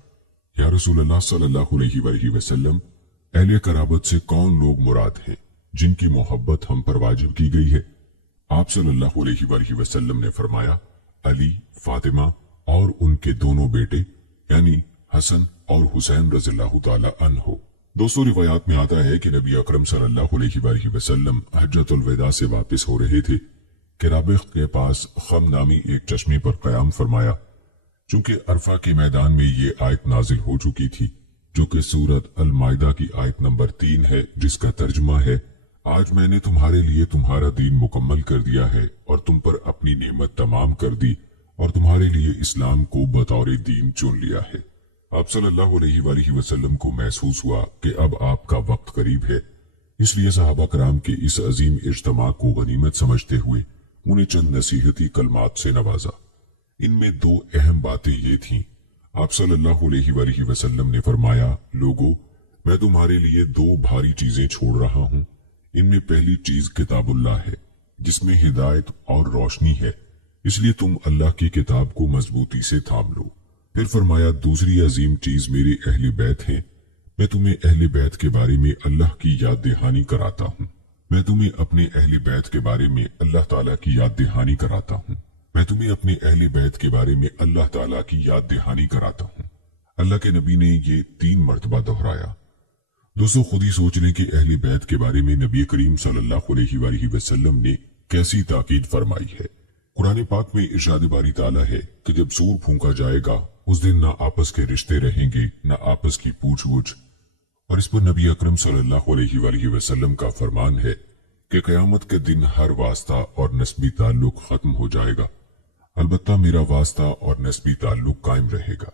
या रसूलुल्लाह सल्लल्लाहु अलैहि वसल्लम, अहले कराबत से कौन लोग मुराद हैं जिनकी मोहब्बत हम पर वाजिब की गई है? आप सल्लल्लाहु अलैहि वसल्लम ने फरमाया, अली, फातिमा और उनके दोनों बेटे यानी हसन और हुसैन रज़ियल्लाहु ताला अन्हो। दोस्तों, रिवायात में आता है कि नबी अकरम सल्लल्लाहु अलैहि वसल्लम हज्जतुल विदा से वापस हो रहे थे कि राबिग़ के पास खम नामी एक चश्मे पर क़याम फरमाया। चूंकि अरफा के मैदान में ये आयत नाजिल हो चुकी थी, जो कि सूरत अल माइदा की आयत नंबर 3 है, जिसका तर्जुमा है, आज मैंने तुम्हारे लिए तुम्हारा दीन मुकम्मल कर दिया है और तुम पर अपनी नेमत तमाम कर दी और तुम्हारे लिए इस्लाम को बतौर दीन चुन लिया है। आप सल्लल्लाहु अलैहि वसल्लम को महसूस हुआ कि अब आपका वक्त करीब है, इसलिए सहाबा कराम के इस अजीम इज्तिमा को गनीमत समझते हुए उन्हें चंद नसीहती कलमात से नवाजा। इनमें दो अहम बातें ये थीं। आप सल्लल्लाहु अलैहि वसल्लम ने फरमाया, लोगों, मैं तुम्हारे लिए दो भारी चीजें छोड़ रहा हूं। इनमें पहली चीज किताबुल्लाह है, जिसमें हिदायत और रोशनी है, इसलिए तुम अल्लाह की किताब को मजबूती से थाम लो। फिर फरमाया, दूसरी अजीम चीज मेरे अहले बैत हैं। मैं तुम्हें अहले बैत के बारे में अल्लाह की याद दहानी कराता हूँ। मैं तुम्हें अपने अहले बैत के बारे में अल्लाह ताला की याद दहानी कराता हूँ। मैं तुम्हें अपने अहले बैत के बारे में अल्लाह ताला की याद दहानी कराता हूँ। अल्लाह के नबी ने ये 3 मर्तबा दोहराया। दोस्तों, खुद ही सोच लें कि अहले बैत के बारे में नबी करीम सल्लल्लाहु अलैहि वसल्लम ने कैसी ताकीद फरमाई है। कुरान पाक में इरशाद बारी ताला है कि जब सूर फूंका जाएगा उस दिन ना आपस के रिश्ते रहेंगे, ना आपस की पूछ-गुछ। और इस पर नबी अकरम सल्लल्लाहु अलैहि वसल्लम का फरमान है कि क़यामत के दिन हर वास्ता और नस्बी ताल्लुक खत्म हो जाएगा, अलबत्ता मेरा वास्ता और नस्बी ताल्लुक कायम रहेगा।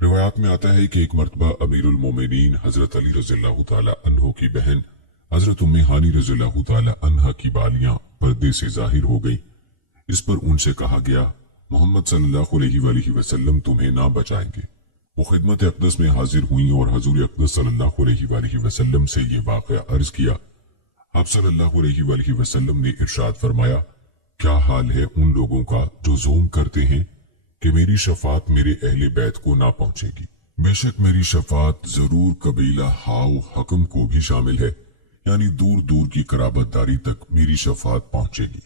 रिवायात में आता है कि एक मर्तबा अमीरुल मोमिनीन हजरत अली रज़ियल्लाहु ताला अन्हो की बहन हजरत उम्मे हानी रज़ियल्लाहु ताला अन्हा की बालियां पर्दे से जाहिर हो गई। इस पर उनसे कहा गया, मोहम्मद सल्लल्लाहु अलैहि वसल्लम तुम्हें ना बचाएंगे। वो खिदमत अक़दस में हाजिर हुई और हजूर अक़दस सल्लल्लाहु अलैहि वसल्लम से ये वाक़या अर्ज किया। आप सल्लल्लाहु अलैहि वसल्लम ने इरशाद फरमाया, क्या हाल है उन लोगों का जो ज़ूम करते हैं कि मेरी शफात मेरे अहले बैत को ना पहुंचेगी। बेशक मेरी शफात जरूर कबीला हाउ हकम को भी शामिल है, यानी दूर दूर की कराबतदारी तक मेरी शफात पहुंचेगी।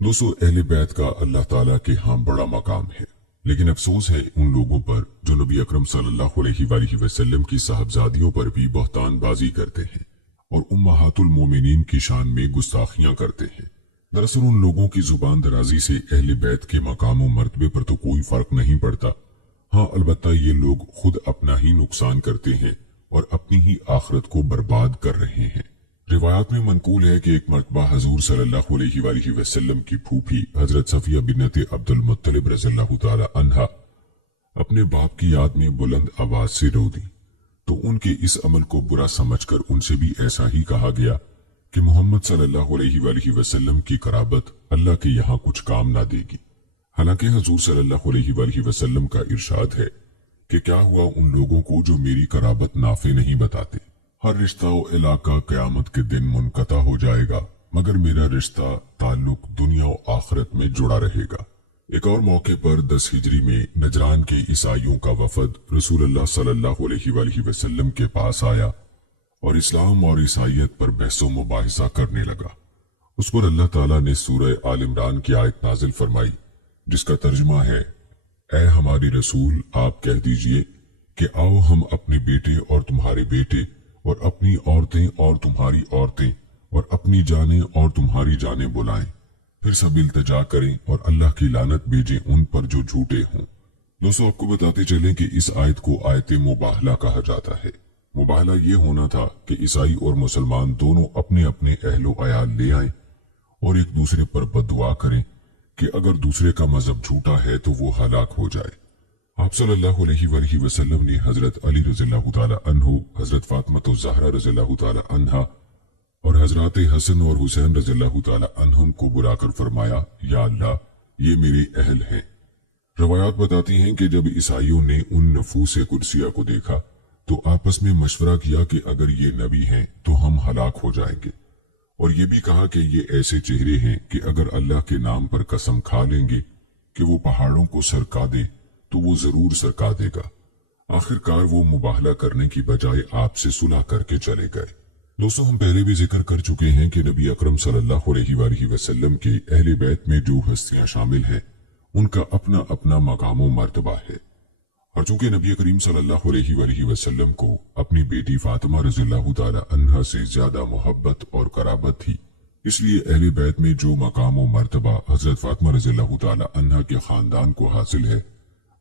दोस्तों, अहले बैत का अल्लाह ताला के यहाँ बड़ा मकाम है, लेकिन अफसोस है उन लोगों पर जो नबी अकरम सल्लल्लाहु अलैहि वसल्लम की साहबजादियों पर भी बहतानबाजी करते हैं और उम्महातुल मोमिनीन की शान में गुस्ताखियां करते हैं। दरअसल उन लोगों की जुबान दराजी से अहले बैत के मकाम और मर्तबे पर तो कोई फर्क नहीं पड़ता। हाँ, अलबत्ता ये लोग खुद अपना ही नुकसान करते हैं और अपनी ही आखिरत को बर्बाद कर रहे हैं। रिवायात में मनकूल है कि एक मर्तबा हजूर सल्लल्लाहु अलैहि वसल्लम की फूफी हजरत सफिया बिन्नत अब्दुल मुत्तलिब रज़ियल्लाहु ताला अन्हा अपने बाप की याद में बुलंद आवाज से रो दी, तो उनके इस अमल को बुरा समझकर उनसे भी ऐसा ही कहा गया कि मोहम्मद सल्लल्लाहु अलैहि वसल्लम की कराबत अल्लाह के यहाँ कुछ काम ना देगी। हालांकि हजूर सल्लल्लाहु अलैहि वसल्लम का इरशाद है कि क्या हुआ उन लोगों को जो मेरी कराबत नाफे नहीं बताते। हर रिश्ता और इलाका क़यामत के दिन मुनक़ता हो जाएगा, मगर मेरा रिश्ता ताल्लुक दुनिया और आखिरत में जुड़ा रहेगा। एक और मौके पर 10 हिजरी में नजरान के ईसाइयों का वफद रसूलुल्लाह सल्लल्लाहु अलैहि वसल्लम के पास आया और इस्लाम और ईसाइयत पर बहसो मुबाहिसा करने लगा। उस पर अल्लाह ताला ने सूरह आल इमरान की आयत नाजिल फरमाई, जिसका तर्जुमा है, ऐ हमारे रसूल, आप कह दीजिए कि आओ हम अपने बेटे और तुम्हारे बेटे और अपनी औरतें और तुम्हारी औरतें और अपनी जानें और तुम्हारी जानें बुलाएं, फिर सब इल्तिजा करें और अल्लाह की लानत भेजें उन पर जो झूठे हों। दोस्तों, आपको बताते चलें कि इस आयत को आयत मुबाहला कहा जाता है। मुबाहला ये होना था कि ईसाई और मुसलमान दोनों अपने अपने अहलो अयाल ले आएं और एक दूसरे पर बद्दुआ करें कि अगर दूसरे का मजहब झूठा है तो वो हलाक हो जाए। आप सल्लल्लाहु अलैहि वसल्लम ने हजरत अली रज़ियल्लाहु ताला अन्हु, हजरत फातिमा ज़हरा रज़ियल्लाहु ताला अन्हा और हजरत हसन और हुसैन रज़ियल्लाहु ताला अन्हुम को बुलाकर फरमाया, या अल्लाह, ये मेरे अहल हैं। रवायात बताती हैं कि जब ईसाइयों ने उन नफूस कुर्सिया को देखा तो आपस में मशवरा किया कि अगर ये नबी हैं तो हम हलाक हो जाएंगे, और ये भी कहा कि ये ऐसे चेहरे हैं कि अगर अल्लाह के नाम पर कसम खा लेंगे कि वो पहाड़ों को सरका दे तो वो जरूर सरका देगा। आखिरकार वो मुबाहला करने की बजाय आपसे सुलह करके चले गए। दोस्तों, हम पहले भी जिक्र कर चुके हैं कि नबी अकरम सल्लल्लाहु अलैहि वसल्लम के अहले बैत में जो हस्तियां शामिल हैं उनका अपना अपना मकाम व मर्तबा है। और चूंकि नबी करीम सल्लल्लाहु अलैहि वसल्लम को अपनी बेटी फातिमा रज़ियल्लाहु ताला अन्हा से ज्यादा मोहब्बत और कराबत थी, इसलिए अहले बैत में जो मकाम व मर्तबा हजरत फातिमा रज़ियल्लाहु ताला अन्हा के खानदान को हासिल है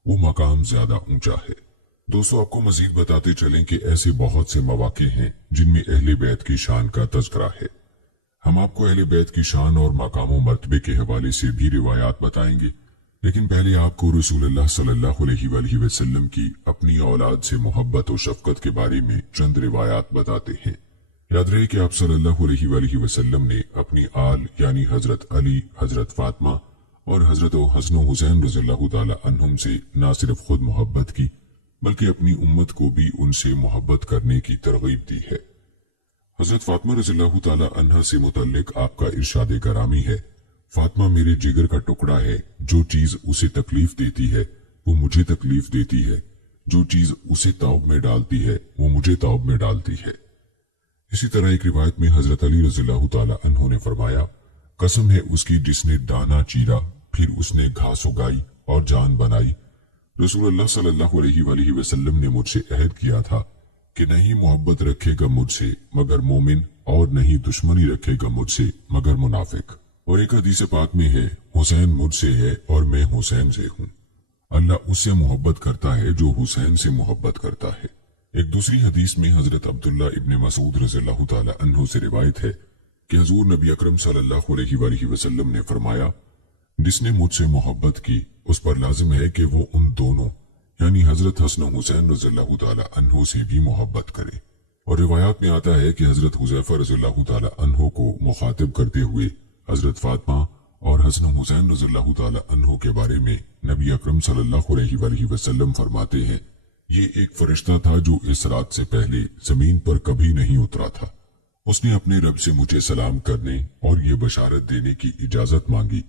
वो मकाम ज्यादा ऊंचा है। दोस्तों, आपको मजीद बताते चलें कि ऐसे बहुत से मौके हैं जिनमें अहले बैत की शान का तज़किरा है। हम आपको अहले बैत की शान और मकाम व मर्तबे के हवाले से भी रिवायात बताएंगे, लेकिन पहले आपको रसूलुल्लाह सल्लल्लाहु अलैहि वसल्लम की अपनी औलाद से मोहब्बत और शफकत के बारे में चंद रिवायात बताते हैं। याद रहे कि आप सल्लल्लाहु अलैहि वसल्लम ने अपनी आल यानी हजरत अली, हजरत फातिमा और हजरत हसन हुसैन रज़ियल्लाहु ताला अन्हुम से न सिर्फ खुद मोहब्बत की बल्कि अपनी उम्मत को भी उनसे मोहब्बत करने की तरगीब दी है। हजरत फातिमा रज़ियल्लाहु ताला अन्हा से मुतल्लिक आपका इरशाद करामी है, फातिमा मेरे जिगर का टुकड़ा है, जो चीज उसे तकलीफ देती है वो मुझे तकलीफ देती है, जो चीज उसे तौब में डालती है वो मुझे तौब में डालती है। इसी तरह एक रिवायत में हजरत अली रज़ियल्लाहु ताला अन्हु ने फरमाया, कसम है उसकी जिसने दाना चीरा फिर उसने घास उगाई और जान बनाई। रसूलुल्लाह सल्लल्लाहु अलैहि वसल्लम ने मुझसे अहद किया था कि नहीं मोहब्बत रखेगा मुझसे मगर मोमिन और नहीं दुश्मनी रखेगा मुझसे मगर मुनाफिक। और एक हदीस पाक में है, हुसैन मुझसे है और मैं हुसैन से हूँ। अल्लाह उससे मोहब्बत करता है जो हुसैन से मोहब्बत करता है। एक दूसरी हदीस में हजरत अब्दुल्ला इब्ने मसूद रज़ियल्लाहु ताला अन्हु से रिवायत है कि हुजूर नबी अकरम सल्लल्लाहु अलैहि वसल्लम ने फरमाया, जिसने मुझसे मोहब्बत की उस पर लाजिम है कि वो उन दोनों यानी हजरत हसन हुसैन रज़ियल्लाहु ताला अन्हु से भी मोहब्बत करे। और रिवायात में आता है कि हजरत हुज़ैफा रज़ियल्लाहु ताला अन्हु को मुखातिब करते हुए हजरत फातिमा और हसन हुसैन रज़ियल्लाहु ताला अन्हु के बारे में नबी अकरम सल्लल्लाहु अलैहि वसल्लम फरमाते हैं, ये एक फरिश्ता था जो इस रात से पहले जमीन पर कभी नहीं उतरा था। उसने अपने रब से मुझे सलाम करने और ये बशारत देने की इजाजत मांगी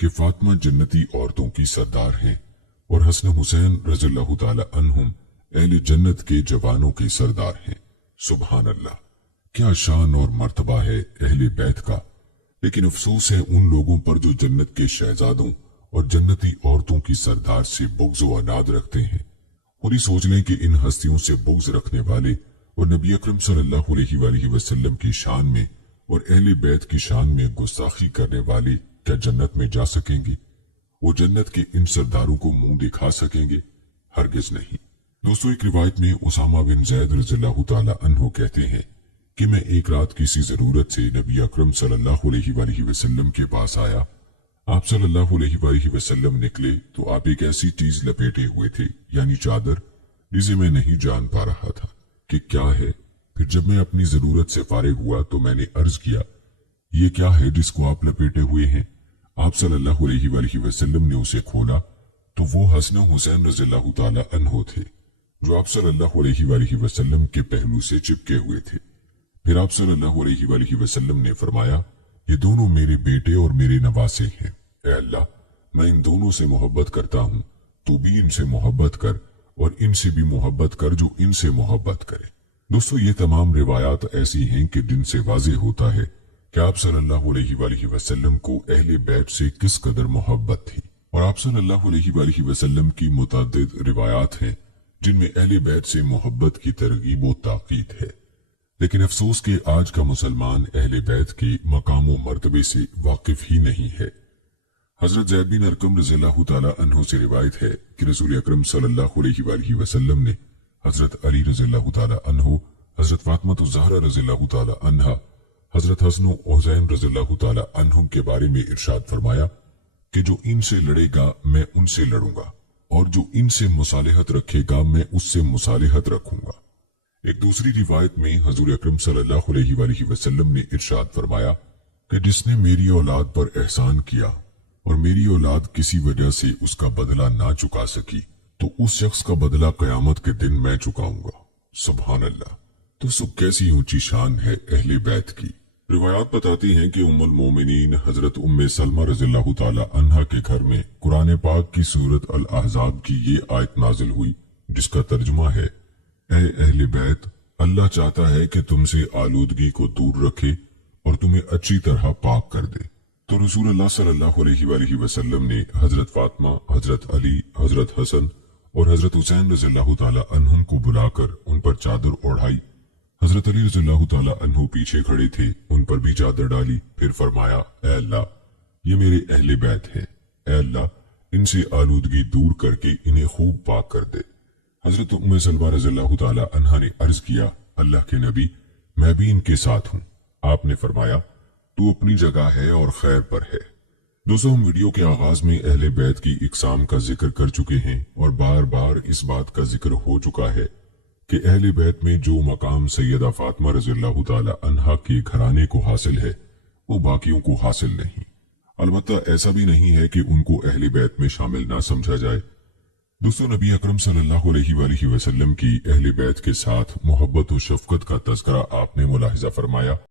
कि फातिमा जन्नती औरतों की सरदार हैं और हसन हुसैन रज़ियल्लाहु ताला अन्हुम अहले जन्नत के जवानों के सरदार हैं। सुभान अल्लाह, क्या शान और मर्तबा है अहले बैत का। लेकिन अफसोस है उन लोगों पर जो जन्नत के शहजादों और जन्नती औरतों की सरदार से बुग़्ज़ व अनाद रखते हैं। और ये सोच लें कि इन हस्तियों से बुग़्ज़ रखने वाले और नबी अकरम सल्लल्लाहु अलैहि वसल्लम की शान में और अहले बैत की शान में गुस्ताखी करने वाले क्या जन्नत में जा सकेंगे? वो जन्नत के इन सरदारों को मुंह दिखा सकेंगे? हरगिज नहीं। दोस्तों, एक रिवायत में उसामा बिन ज़ैद रज़ियल्लाहु ताला अन्हु कहते हैं कि मैं एक रात किसी जरूरत से नबी अकरम सल्लल्लाहु अलैहि वसल्लम के पास आया। आप सल्लल्लाहु अलैहि वसल्लम निकले तो आप एक ऐसी चीज लपेटे हुए थे यानी चादर, जिसे मैं नहीं जान पा रहा था कि क्या है। फिर जब मैं अपनी जरूरत से फारिग हुआ तो मैंने अर्ज किया, ये क्या है जिसको आप लपेटे हुए हैं? आप सल्लल्लाहु अलैहि वसल्लम ने उसे खोला तो वो हसन हुसैन रज़ियल्लाहु ताला अन्हु थे, जो आप सल्लल्लाहु अलैहि वसल्लम के पहलू से चिपके हुए थे। फिर आप सल्लल्लाहु अलैहि वसल्लम ने फरमाया, ये दोनों मेरे बेटे और मेरे नवासे हैं। ऐ अल्लाह, मैं इन दोनों से मोहब्बत करता हूँ, तू भी इनसे मोहब्बत कर और इनसे भी मोहब्बत कर जो इनसे मोहब्बत करे। दोस्तों, ये तमाम रिवायात ऐसी हैं कि जिनसे वाज़ेह होता है कि आप सल्लल्लाहु अलैहि वसल्लम को अहले बैत से किस कदर मोहब्बत थी। और आप सल्लल्लाहु अलैहि वसल्लम की मुतअद्दिद रिवायात हैं जिनमें अहले बैत से मोहब्बत की तरगीब और ताकीद है। लेकिन अफसोस के आज का मुसलमान अहले बैत के मकाम व मर्तबे से वाकिफ ही नहीं है। हजरत ज़ैद बिन अरकम रज़ियल्लाहु ताला अन्हु से रिवायत है कि रसूल अकरम सल्लल्लाहु अलैहि वसल्लम ने हजरत अली रज़ियल्लाहु ताला अन्हु, हजरत फातिमा ज़हरा रज़ियल्लाहु ताला अन्हा, हजरत हसन हुसैन रज़ियल्लाहु ताला अन्हुम के बारे में इरशाद फरमाया कि जो इनसे लड़ेगा मैं उनसे लड़ूंगा और जो इनसे मुसालिहत रखेगा मैं उससे मुसालिहत रखूंगा। एक दूसरी रिवायत में हजूर अकरम सल्लल्लाहु अलैहि वसल्लम ने इरशाद फरमाया कि जिसने मेरी औलाद पर एहसान किया और मेरी औलाद किसी वजह से उसका बदला ना चुका सकी तो उस शख्स का बदला कयामत के दिन मैं चुकाऊंगा। सुभान अल्लाह। तो सब कैसी ऊंची शान है अहले बैत की। रिवायात बताती हैं कि उम्मुल मोमिनीन हजरत उम्मे सलमा रज़ियल्लाहु ताला अन्हा के घर में कुरान पाक की सूरत अल अहज़ाब की ये आयत नाजिल हुई जिसका तर्जुमा है, ऐ अहले बैत اللہ चाहता है कि तुमसे आलूदगी को दूर रखे और तुम्हें अच्छी तरह पाक कर दे। तो रसूल अल्लाह सल्लल्लाहु अलैहि वसल्लम ने हजरत फातिमा, हजरत अली, हजरत हसन और हजरत हुसैन रज़ियल्लाहु ताला अन्हुम को बुलाकर उन पर चादर ओढ़ाई। हजरत अली रज़ियल्लाहु ताला अन्हु पीछे खड़े थे, उन पर भी चादर डाली। फिर फरमाया, ऐ अल्लाह, ये मेरे अहले बैत है, ऐ अल्लाह इनसे आलूदगी दूर करके इन्हें खूब पाक कर दे। हजरत उम्मे सलमा रज़ियल्लाहु ताला अन्हा ने अर्ज किया, अल्लाह के नबी, मैं भी इनके साथ हूँ। आपने फरमाया, तू अपनी जगह है और खैर पर है। दोस्तों, हम वीडियो के आगाज में अहले बैत की इकसाम का जिक्र कर चुके हैं और बार बार इस बात का जिक्र हो चुका है कि अहले बैत में जो मकाम सैयदा फातिमा रज़ियल्लाहु ताला अन्हा के घराने को हासिल है वो बाकियों को हासिल नहीं। अलबत्ता ऐसा भी नहीं है कि उनको अहले बैत में शामिल ना समझा जाए। दोस्तों, नबी अकरम सल्लल्लाहु अलैहि वसल्लम की अहले बैत के साथ मोहब्बत और शफकत का तज़किरा आपने मुलाहिजा फरमाया।